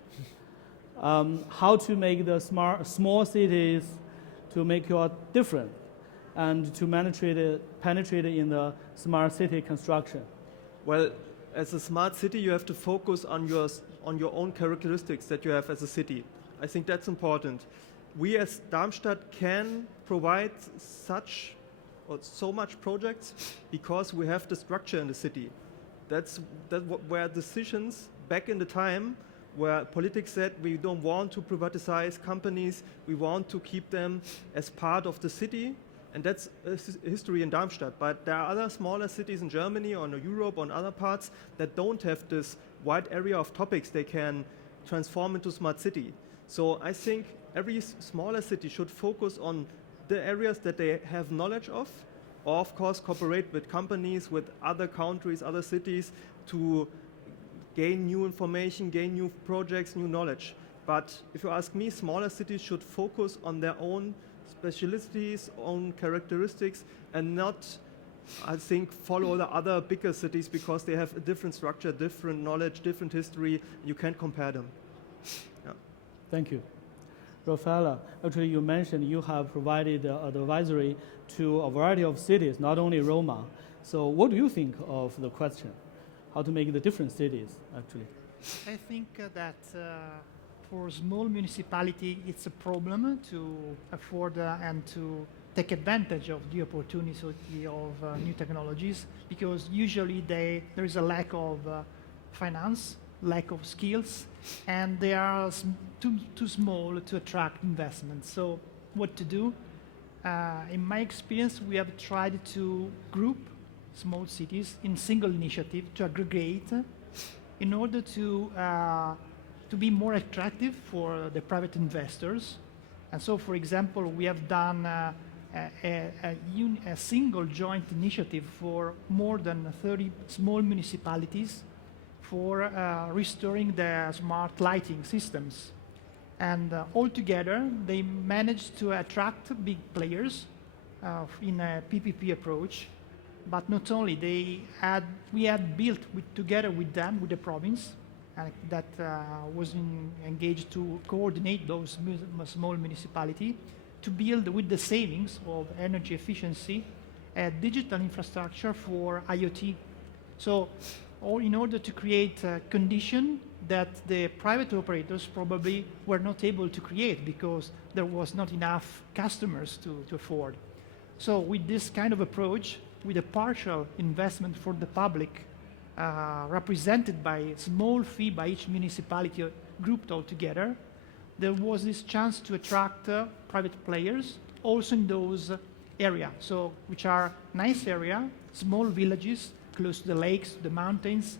How to make the small cities to make you different and to penetrate in the smart city construction. Well, as a smart city, you have to focus on your own characteristics that you have as a city. I think that's important. We as Darmstadt can provide so much projects because we have the structure in the city. That's where decisions back in the time where politics said we don't want to privatize companies, we want to keep them as part of the city, and that's history in Darmstadt. But there are other smaller cities in Germany or in Europe or in other parts that don't have this wide area of topics they can transform into smart city. So I think every smaller city should focus on the areas that they have knowledge of, or of course cooperate with companies, with other countries, other cities to gain new information, gain new projects, new knowledge. But if you ask me, smaller cities should focus on their own specialties, own characteristics, and not, I think, follow the other bigger cities because they have a different structure, different knowledge, different history. You can't compare them. Yeah. Thank you. Rafaela, actually you mentioned you have provided advisory to a variety of cities, not only Roma. So what do you think of the question? How to make the different cities, actually? I think that for small municipality, it's a problem to afford and to take advantage of the opportunity of new technologies because usually there is a lack of finance, lack of skills, and they are too small to attract investment. So what to do? In my experience, we have tried to group small cities in single initiative to aggregate in order to be more attractive for the private investors. And so, for example, we have done a single joint initiative for more than 30 small municipalities for restoring their smart lighting systems. And altogether, they managed to attract big players in a PPP approach. But not only, we had built together with them, with the province, that was engaged to coordinate those small municipalities, to build with the savings of energy efficiency a digital infrastructure for IoT. So, in order to create a condition that the private operators probably were not able to create because there was not enough customers to afford. So with this kind of approach, with a partial investment for the public, represented by a small fee by each municipality grouped all together, there was this chance to attract private players also in those areas, so which are nice area, small villages close to the lakes, the mountains,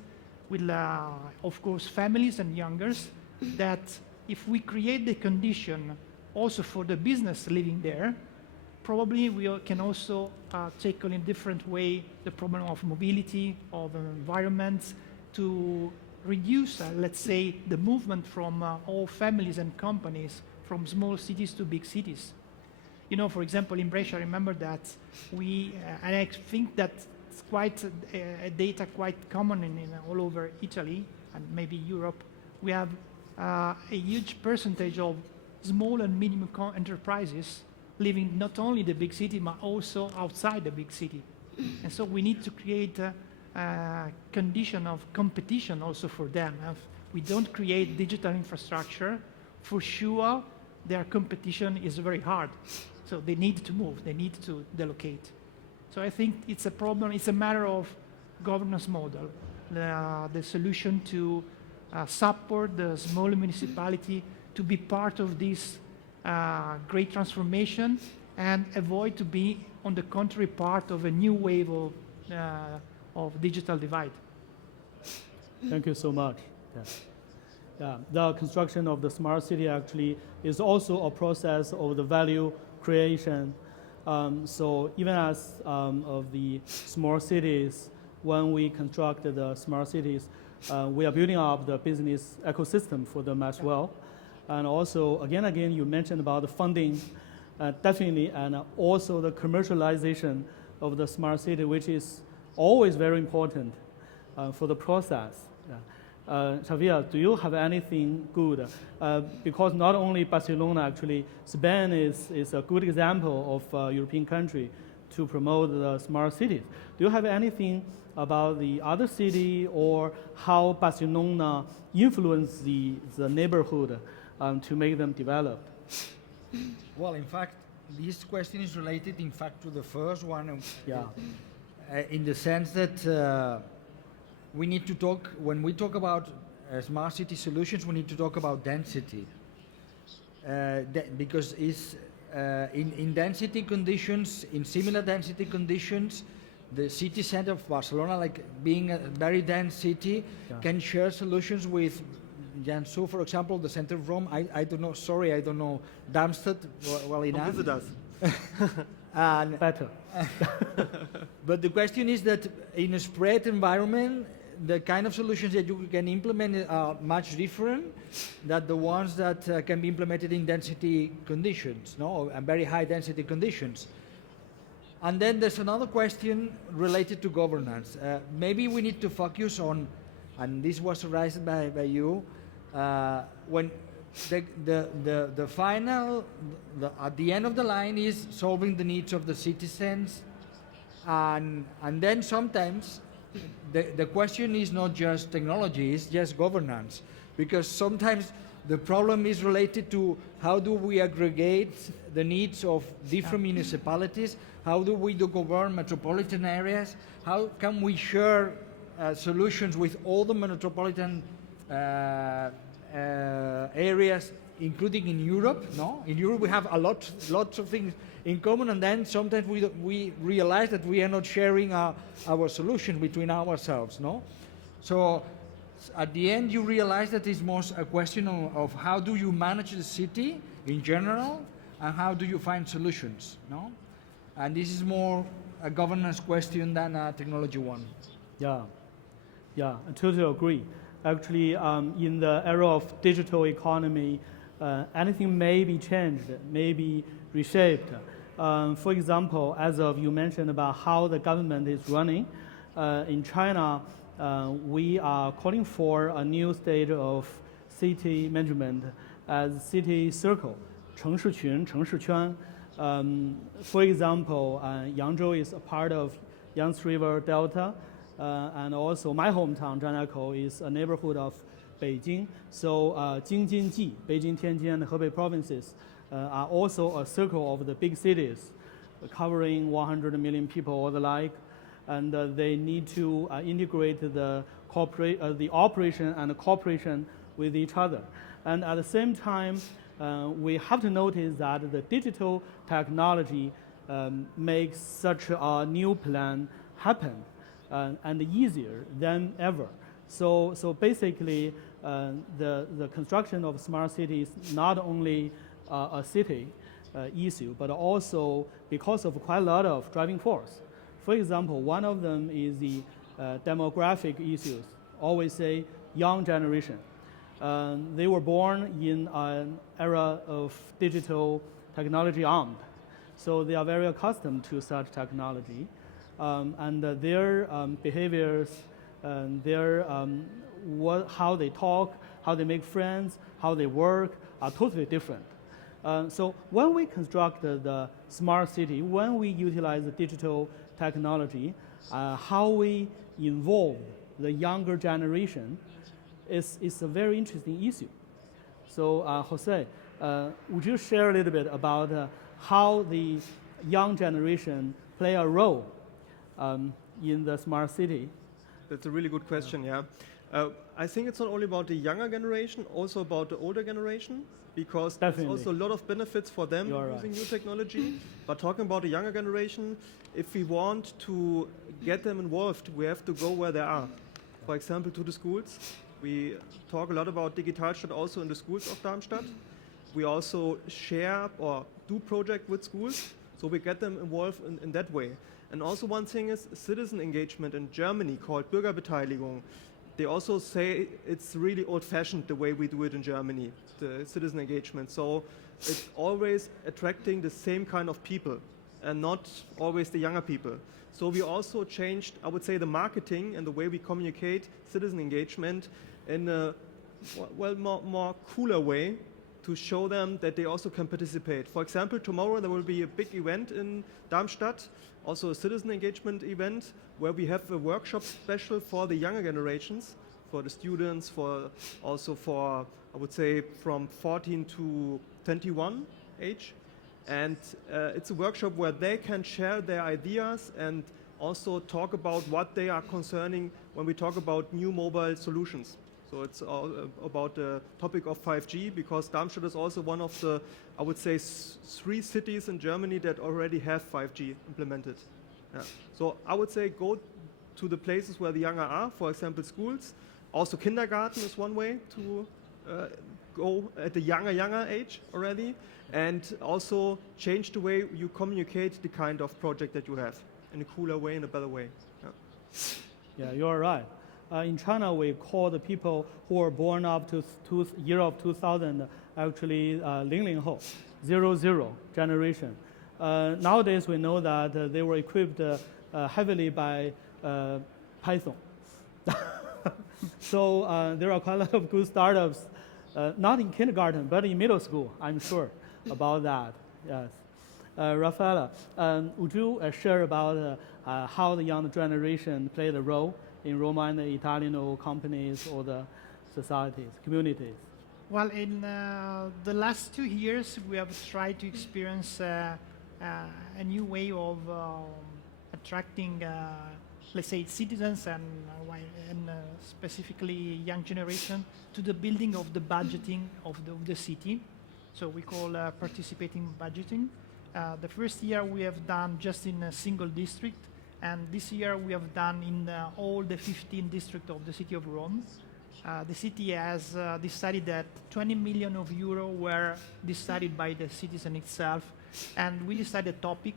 with of course families and youngers, that if we create the condition also for the business living there, probably we can also tackle in a different way the problem of mobility, of environments, to reduce, let's say, the movement from all families and companies from small cities to big cities. You know, for example, in Brescia, I remember that and I think that's quite a data quite common in all over Italy and maybe Europe. We have a huge percentage of small and medium enterprises living not only the big city, but also outside the big city. And so we need to create a condition of competition also for them. If we don't create digital infrastructure, for sure, their competition is very hard. So they need to move, they need to delocate. So I think it's a problem, it's a matter of governance model. The solution to support the small municipality to be part of this great transformation and avoid to be, on the contrary, part of a new wave of digital divide. Thank you so much. Yeah, the construction of the smart city actually is also a process of the value creation. So even as of the small cities, when we construct the smart cities, we are building up the business ecosystem for them as well. And also, again, you mentioned about the funding, definitely, and also the commercialization of the smart city, which is always very important for the process. Xavier, do you have anything good? Because not only Barcelona, actually, Spain is a good example of a European country to promote the smart cities. Do you have anything about the other city or how Barcelona influenced the neighborhood to make them develop? Well, in fact, this question is related, in fact, to the first one. Yeah. In the sense that we need to talk, when we talk about smart city solutions, we need to talk about density. Because it's, in density conditions, in similar density conditions, the city center of Barcelona, like being a very dense city, can share solutions with Jiangsu, for example, the center of Rome. I don't know, sorry, I don't know Darmstadt well enough. Visit us. And Better. but the question is that in a spread environment, the kind of solutions that you can implement are much different than the ones that can be implemented in density conditions, no, and very high density conditions. And then there's another question related to governance. Maybe we need to focus on, and this was raised by you, when the final, at the end of the line is solving the needs of the citizens, and then sometimes the question is not just technology, it's just governance, because sometimes the problem is related to how do we aggregate the needs of different municipalities, how do we govern metropolitan areas, how can we share solutions with all the metropolitan areas, including in Europe. No, in Europe we have lots of things in common, and then sometimes we realize that we are not sharing our solutions between ourselves. No, so at the end you realize that it's more a question of how do you manage the city in general, and how do you find solutions. No, and this is more a governance question than a technology one. Yeah, I totally agree. Actually, in the era of digital economy, anything may be changed, may be reshaped. For example, as of you mentioned about how the government is running, in China, we are calling for a new stage of city management as city circle, 城市群, 城市圈. For example, Yangzhou is a part of Yangtze River Delta, and also my hometown, Zhangjiakou, is a neighborhood of Beijing. So Jing-Jin-Ji, Beijing, Tianjin, and Hebei provinces are also a circle of the big cities, covering 100 million people or the like. And they need to integrate the operation and the cooperation with each other. And at the same time, we have to notice that the digital technology makes such a new plan happen and easier than ever. So basically, the construction of smart cities is not only a city, issue, but also because of quite a lot of driving force. For example, one of them is the demographic issues. Always say young generation. They were born in an era of digital technology armed, so they are very accustomed to such technology, and their behaviors, how they talk, how they make friends, how they work are totally different. So when we construct the smart city, when we utilize the digital technology, how we involve the younger generation is a very interesting issue. So Jose, would you share a little bit about how the young generation play a role in the smart city? That's a really good question, yeah. I think it's not only about the younger generation, also about the older generation, because there's also a lot of benefits for them using new technology. But talking about the younger generation, if we want to get them involved, we have to go where they are. For example, to the schools. We talk a lot about Digitalstadt also in the schools of Darmstadt. We also share or do projects with schools, so we get them involved in that way. And also one thing is citizen engagement in Germany called Bürgerbeteiligung. They also say it's really old-fashioned the way we do it in Germany, the citizen engagement. So it's always attracting the same kind of people and not always the younger people. So we also changed, I would say, the marketing and the way we communicate citizen engagement in a more cooler way to show them that they also can participate. For example, tomorrow there will be a big event in Darmstadt, also a citizen engagement event, where we have a workshop special for the younger generations, for the students, also for, I would say, from 14 to 21 age. And it's a workshop where they can share their ideas and also talk about what they are concerning when we talk about new mobile solutions. So it's all about the topic of 5G, because Darmstadt is also one of the, I would say, 3 cities in Germany that already have 5G implemented. Yeah. So I would say go to the places where the younger are, for example, schools. Also kindergarten is one way to go at the younger age already, and also change the way you communicate the kind of project that you have in a cooler way, in a better way. Yeah, you're right. In China, we call the people who were born up to year of 2000 actually 00后, 00 generation. Nowadays, we know that they were equipped heavily by Python. So there are quite a lot of good startups, not in kindergarten, but in middle school, I'm sure about that. Yes. Rafaela, would you share about how the young generation played a role in Roma and Italiano companies or the societies, communities? Well, in the last 2 years, we have tried to experience a new way of attracting, let's say, citizens and specifically young generation to the building of the budgeting of the city. So we call participating budgeting. The first year we have done just in a single district, and this year we have done in all the 15 districts of the city of Rome. The city has decided that 20 million of euro were decided by the citizen itself, and we decided a topic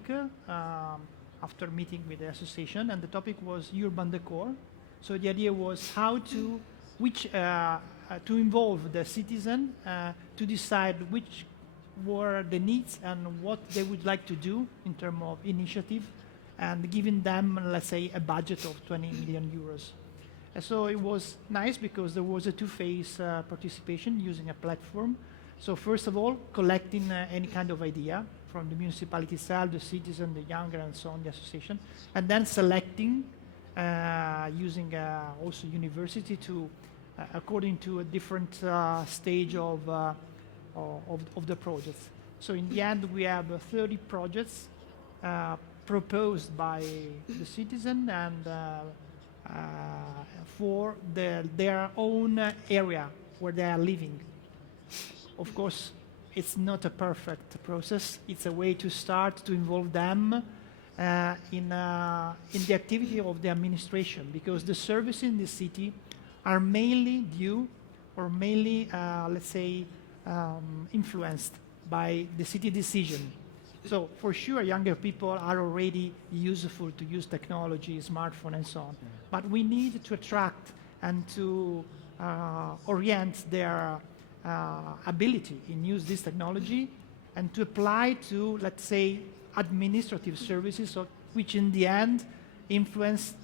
after meeting with the association, and the topic was urban decor. So the idea was how to involve the citizen to decide which were the needs and what they would like to do in terms of initiative, and giving them, let's say, a budget of 20 million euros. So it was nice because there was a two-phase participation using a platform. So first of all, collecting any kind of idea from the municipality itself, the citizen, the younger, and so on, the association, and then selecting using also university to, according to a different stage of the projects. So in the end, we have 30 projects proposed by the citizen and for their own area where they are living. Of course, it's not a perfect process. It's a way to start to involve them in the activity of the administration, because the services in the city are mainly due or mainly, let's say, influenced by the city decision. So for sure, younger people are already useful to use technology, smartphone, and so on. But we need to attract and to orient their ability in use this technology and to apply to, let's say, administrative services, so, which in the end influence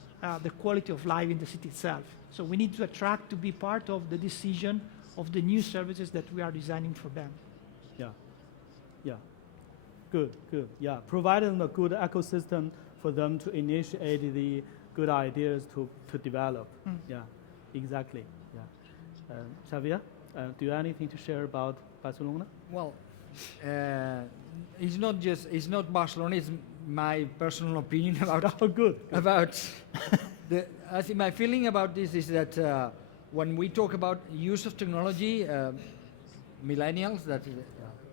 the quality of life in the city itself. So we need to attract to be part of the decision of the new services that we are designing for them. Yeah, yeah, good. Yeah, providing a good ecosystem for them to initiate the good ideas to develop. Yeah, exactly. Yeah, Xavier, do you have anything to share about Barcelona? Well, it's not Barcelona. It's my personal opinion about. Oh, good. About I think my feeling about this is that when we talk about use of technology, millennials that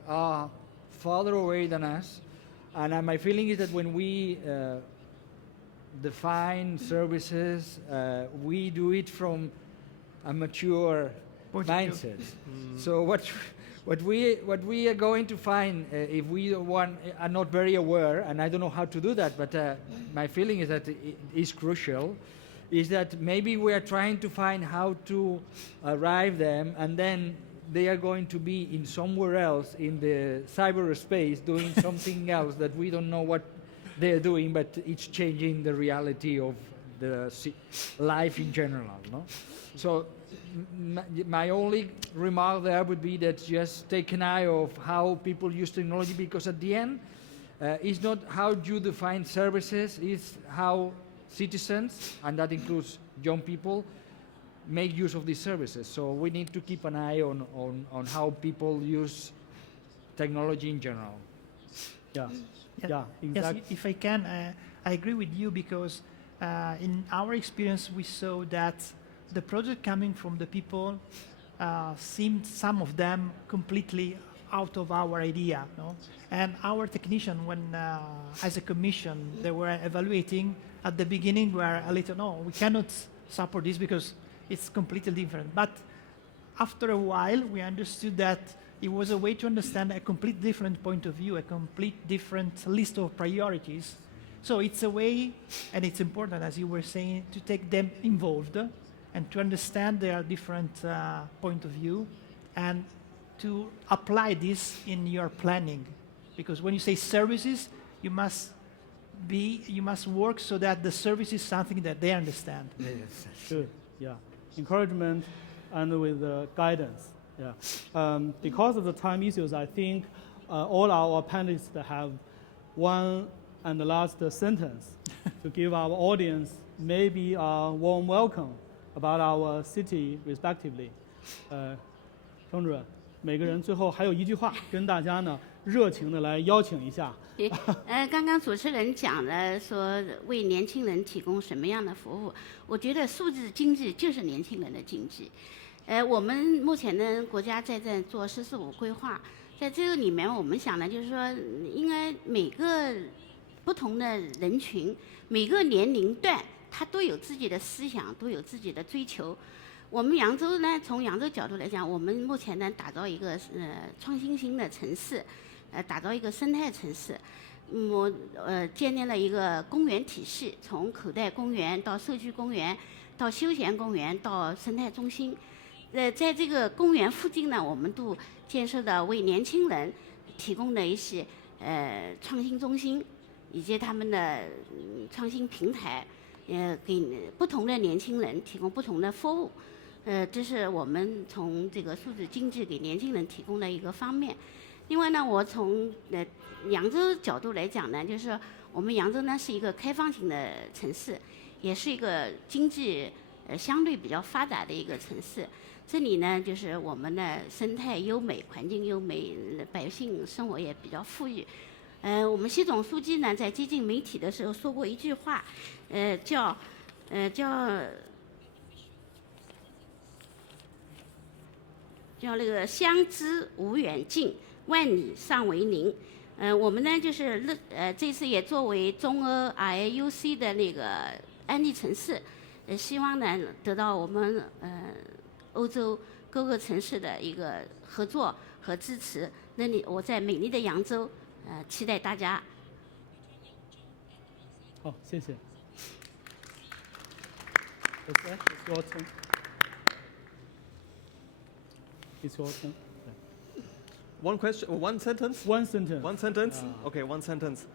are farther away than us, and my feeling is that when we define services, we do it from a mature mindset. So what we are going to find if we are not very aware, and I don't know how to do that, but my feeling is that it is crucial, is that maybe we are trying to find how to arrive them, and then they are going to be in somewhere else in the cyberspace doing something else that we don't know what they're doing, but it's changing the reality of the life in general. No? So my only remark there would be that just take an eye of how people use technology, because at the end, it's not how you define services, it's how citizens, and that includes young people, make use of these services. So we need to keep an eye on how people use technology in general. Yeah, Yes. yeah, exactly. Yes, if I can, I agree with you, because in our experience we saw that the project coming from the people seemed, some of them, completely out of our idea. No? And our technician, when as a commission, they were evaluating, at the beginning were a little, no, we cannot support this because it's completely different. But after a while, we understood that it was a way to understand a complete different point of view, a complete different list of priorities. So it's a way, and it's important, as you were saying, to take them involved and to understand their different point of view and to apply this in your planning. Because when you say services, you must work so that the service is something that they understand. Yes. Good, yeah. Encouragement and with guidance. Yeah. Because of the time issues, I think all our panelists have one and the last sentence to give our audience maybe a warm welcome about our city respectively. 庄主任，每个人最后还有一句话跟大家呢热情的来邀请一下。刚刚主持人讲了说为年轻人提供什么样的服务，我觉得数字经济就是年轻人的经济。我们目前呢，国家在做“十四五”规划，在这个里面，我们想呢，就是说，应该每个不同的人群，每个年龄段，他都有自己的思想，都有自己的追求。我们扬州呢，从扬州角度来讲，我们目前呢，打造一个创新型的城市，打造一个生态城市。我建立了一个公园体系，从口袋公园到社区公园，到休闲公园，到生态中心。在这个公园附近呢，我们都建设的为年轻人提供的一些创新中心，以及他们的创新平台，给不同的年轻人提供不同的服务。这是我们从这个数字经济给年轻人提供的一个方面。另外呢，我从扬州角度来讲呢，就是我们扬州呢是一个开放型的城市，也是一个经济相对比较发达的一个城市。这里呢，就是我们的生态优美，环境优美，百姓生活也比较富裕。我们习总书记呢，在接近媒体的时候说过一句话，叫那个相知无远近，万里尚为邻。我们呢，就是这次也作为中俄 EU-IUC 的那个安利城市，希望呢得到我们欧洲各个城市的一个合作和支持。我在美丽的扬州，期待大家。好，谢谢。It's your turn. It's your turn. One question, one sentence? One sentence. One sentence? Okay, one sentence.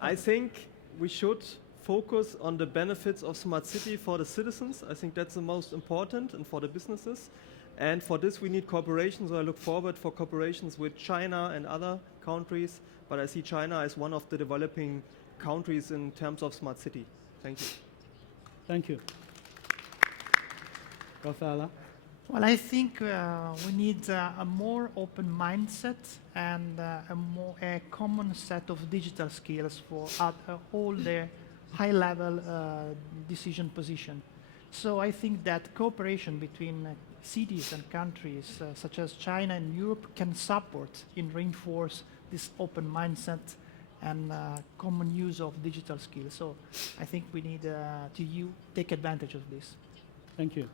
I think we should focus on the benefits of smart city for the citizens. I think that's the most important, and for the businesses. And for this we need cooperation, so I look forward for cooperations with China and other countries, but I see China as one of the developing countries in terms of smart city. Thank you. Thank you. Rafaela? Well, I think we need a more open mindset and a common set of digital skills for all the high-level decision position. So I think that cooperation between cities and countries such as China and Europe can support and reinforce this open mindset and common use of digital skills. So I think we need to take advantage of this. Thank you.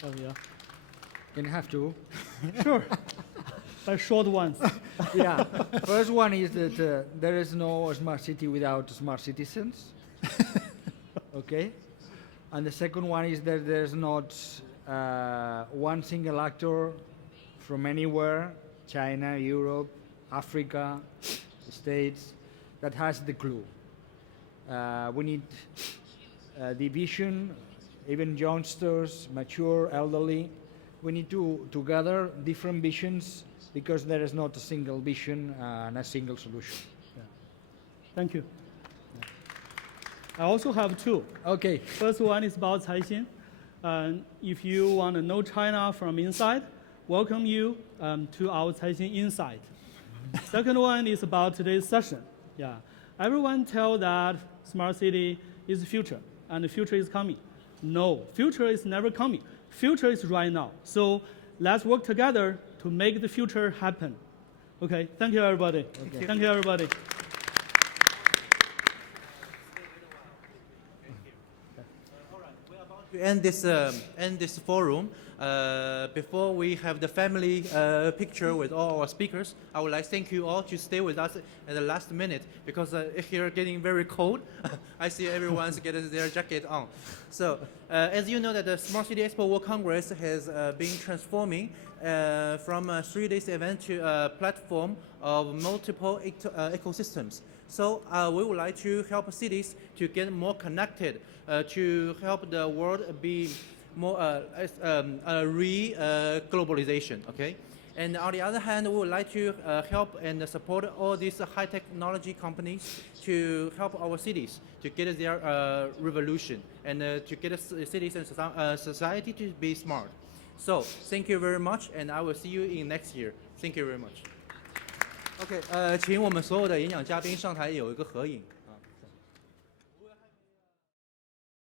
Javier? Can I have two? Sure. But short ones. Yeah. First one is that there is no smart city without smart citizens. Okay. And the second one is that there's not one single actor from anywhere, China, Europe, Africa, the States, that has the clue. We need the vision, even youngsters, mature, elderly. We need to gather different visions because there is not a single vision and a single solution. Yeah. Thank you. I also have two. Okay. First one is about Caixin. If you want to know China from inside, welcome you to our Caixin Insight. Second one is about today's session. Yeah. Everyone tell that smart city is the future and the future is coming. No, future is never coming. Future is right now. So let's work together to make the future happen. Okay, thank you everybody. Okay. Thank you everybody. To end this forum, before we have the family picture with all our speakers, I would like to thank you all to stay with us at the last minute because here getting very cold. I see everyone's getting their jacket on. So as you know that the Smart City Expo World Congress has been transforming from a 3-day event to a platform of multiple ecosystems. So we would like to help cities to get more connected, to help the world be more globalization, okay? And on the other hand, we would like to help and support all these high technology companies to help our cities to get their revolution and to get cities and society to be smart. So thank you very much, and I will see you in next year. Thank you very much. OK， 请我们所有的演讲嘉宾上台有一个合影。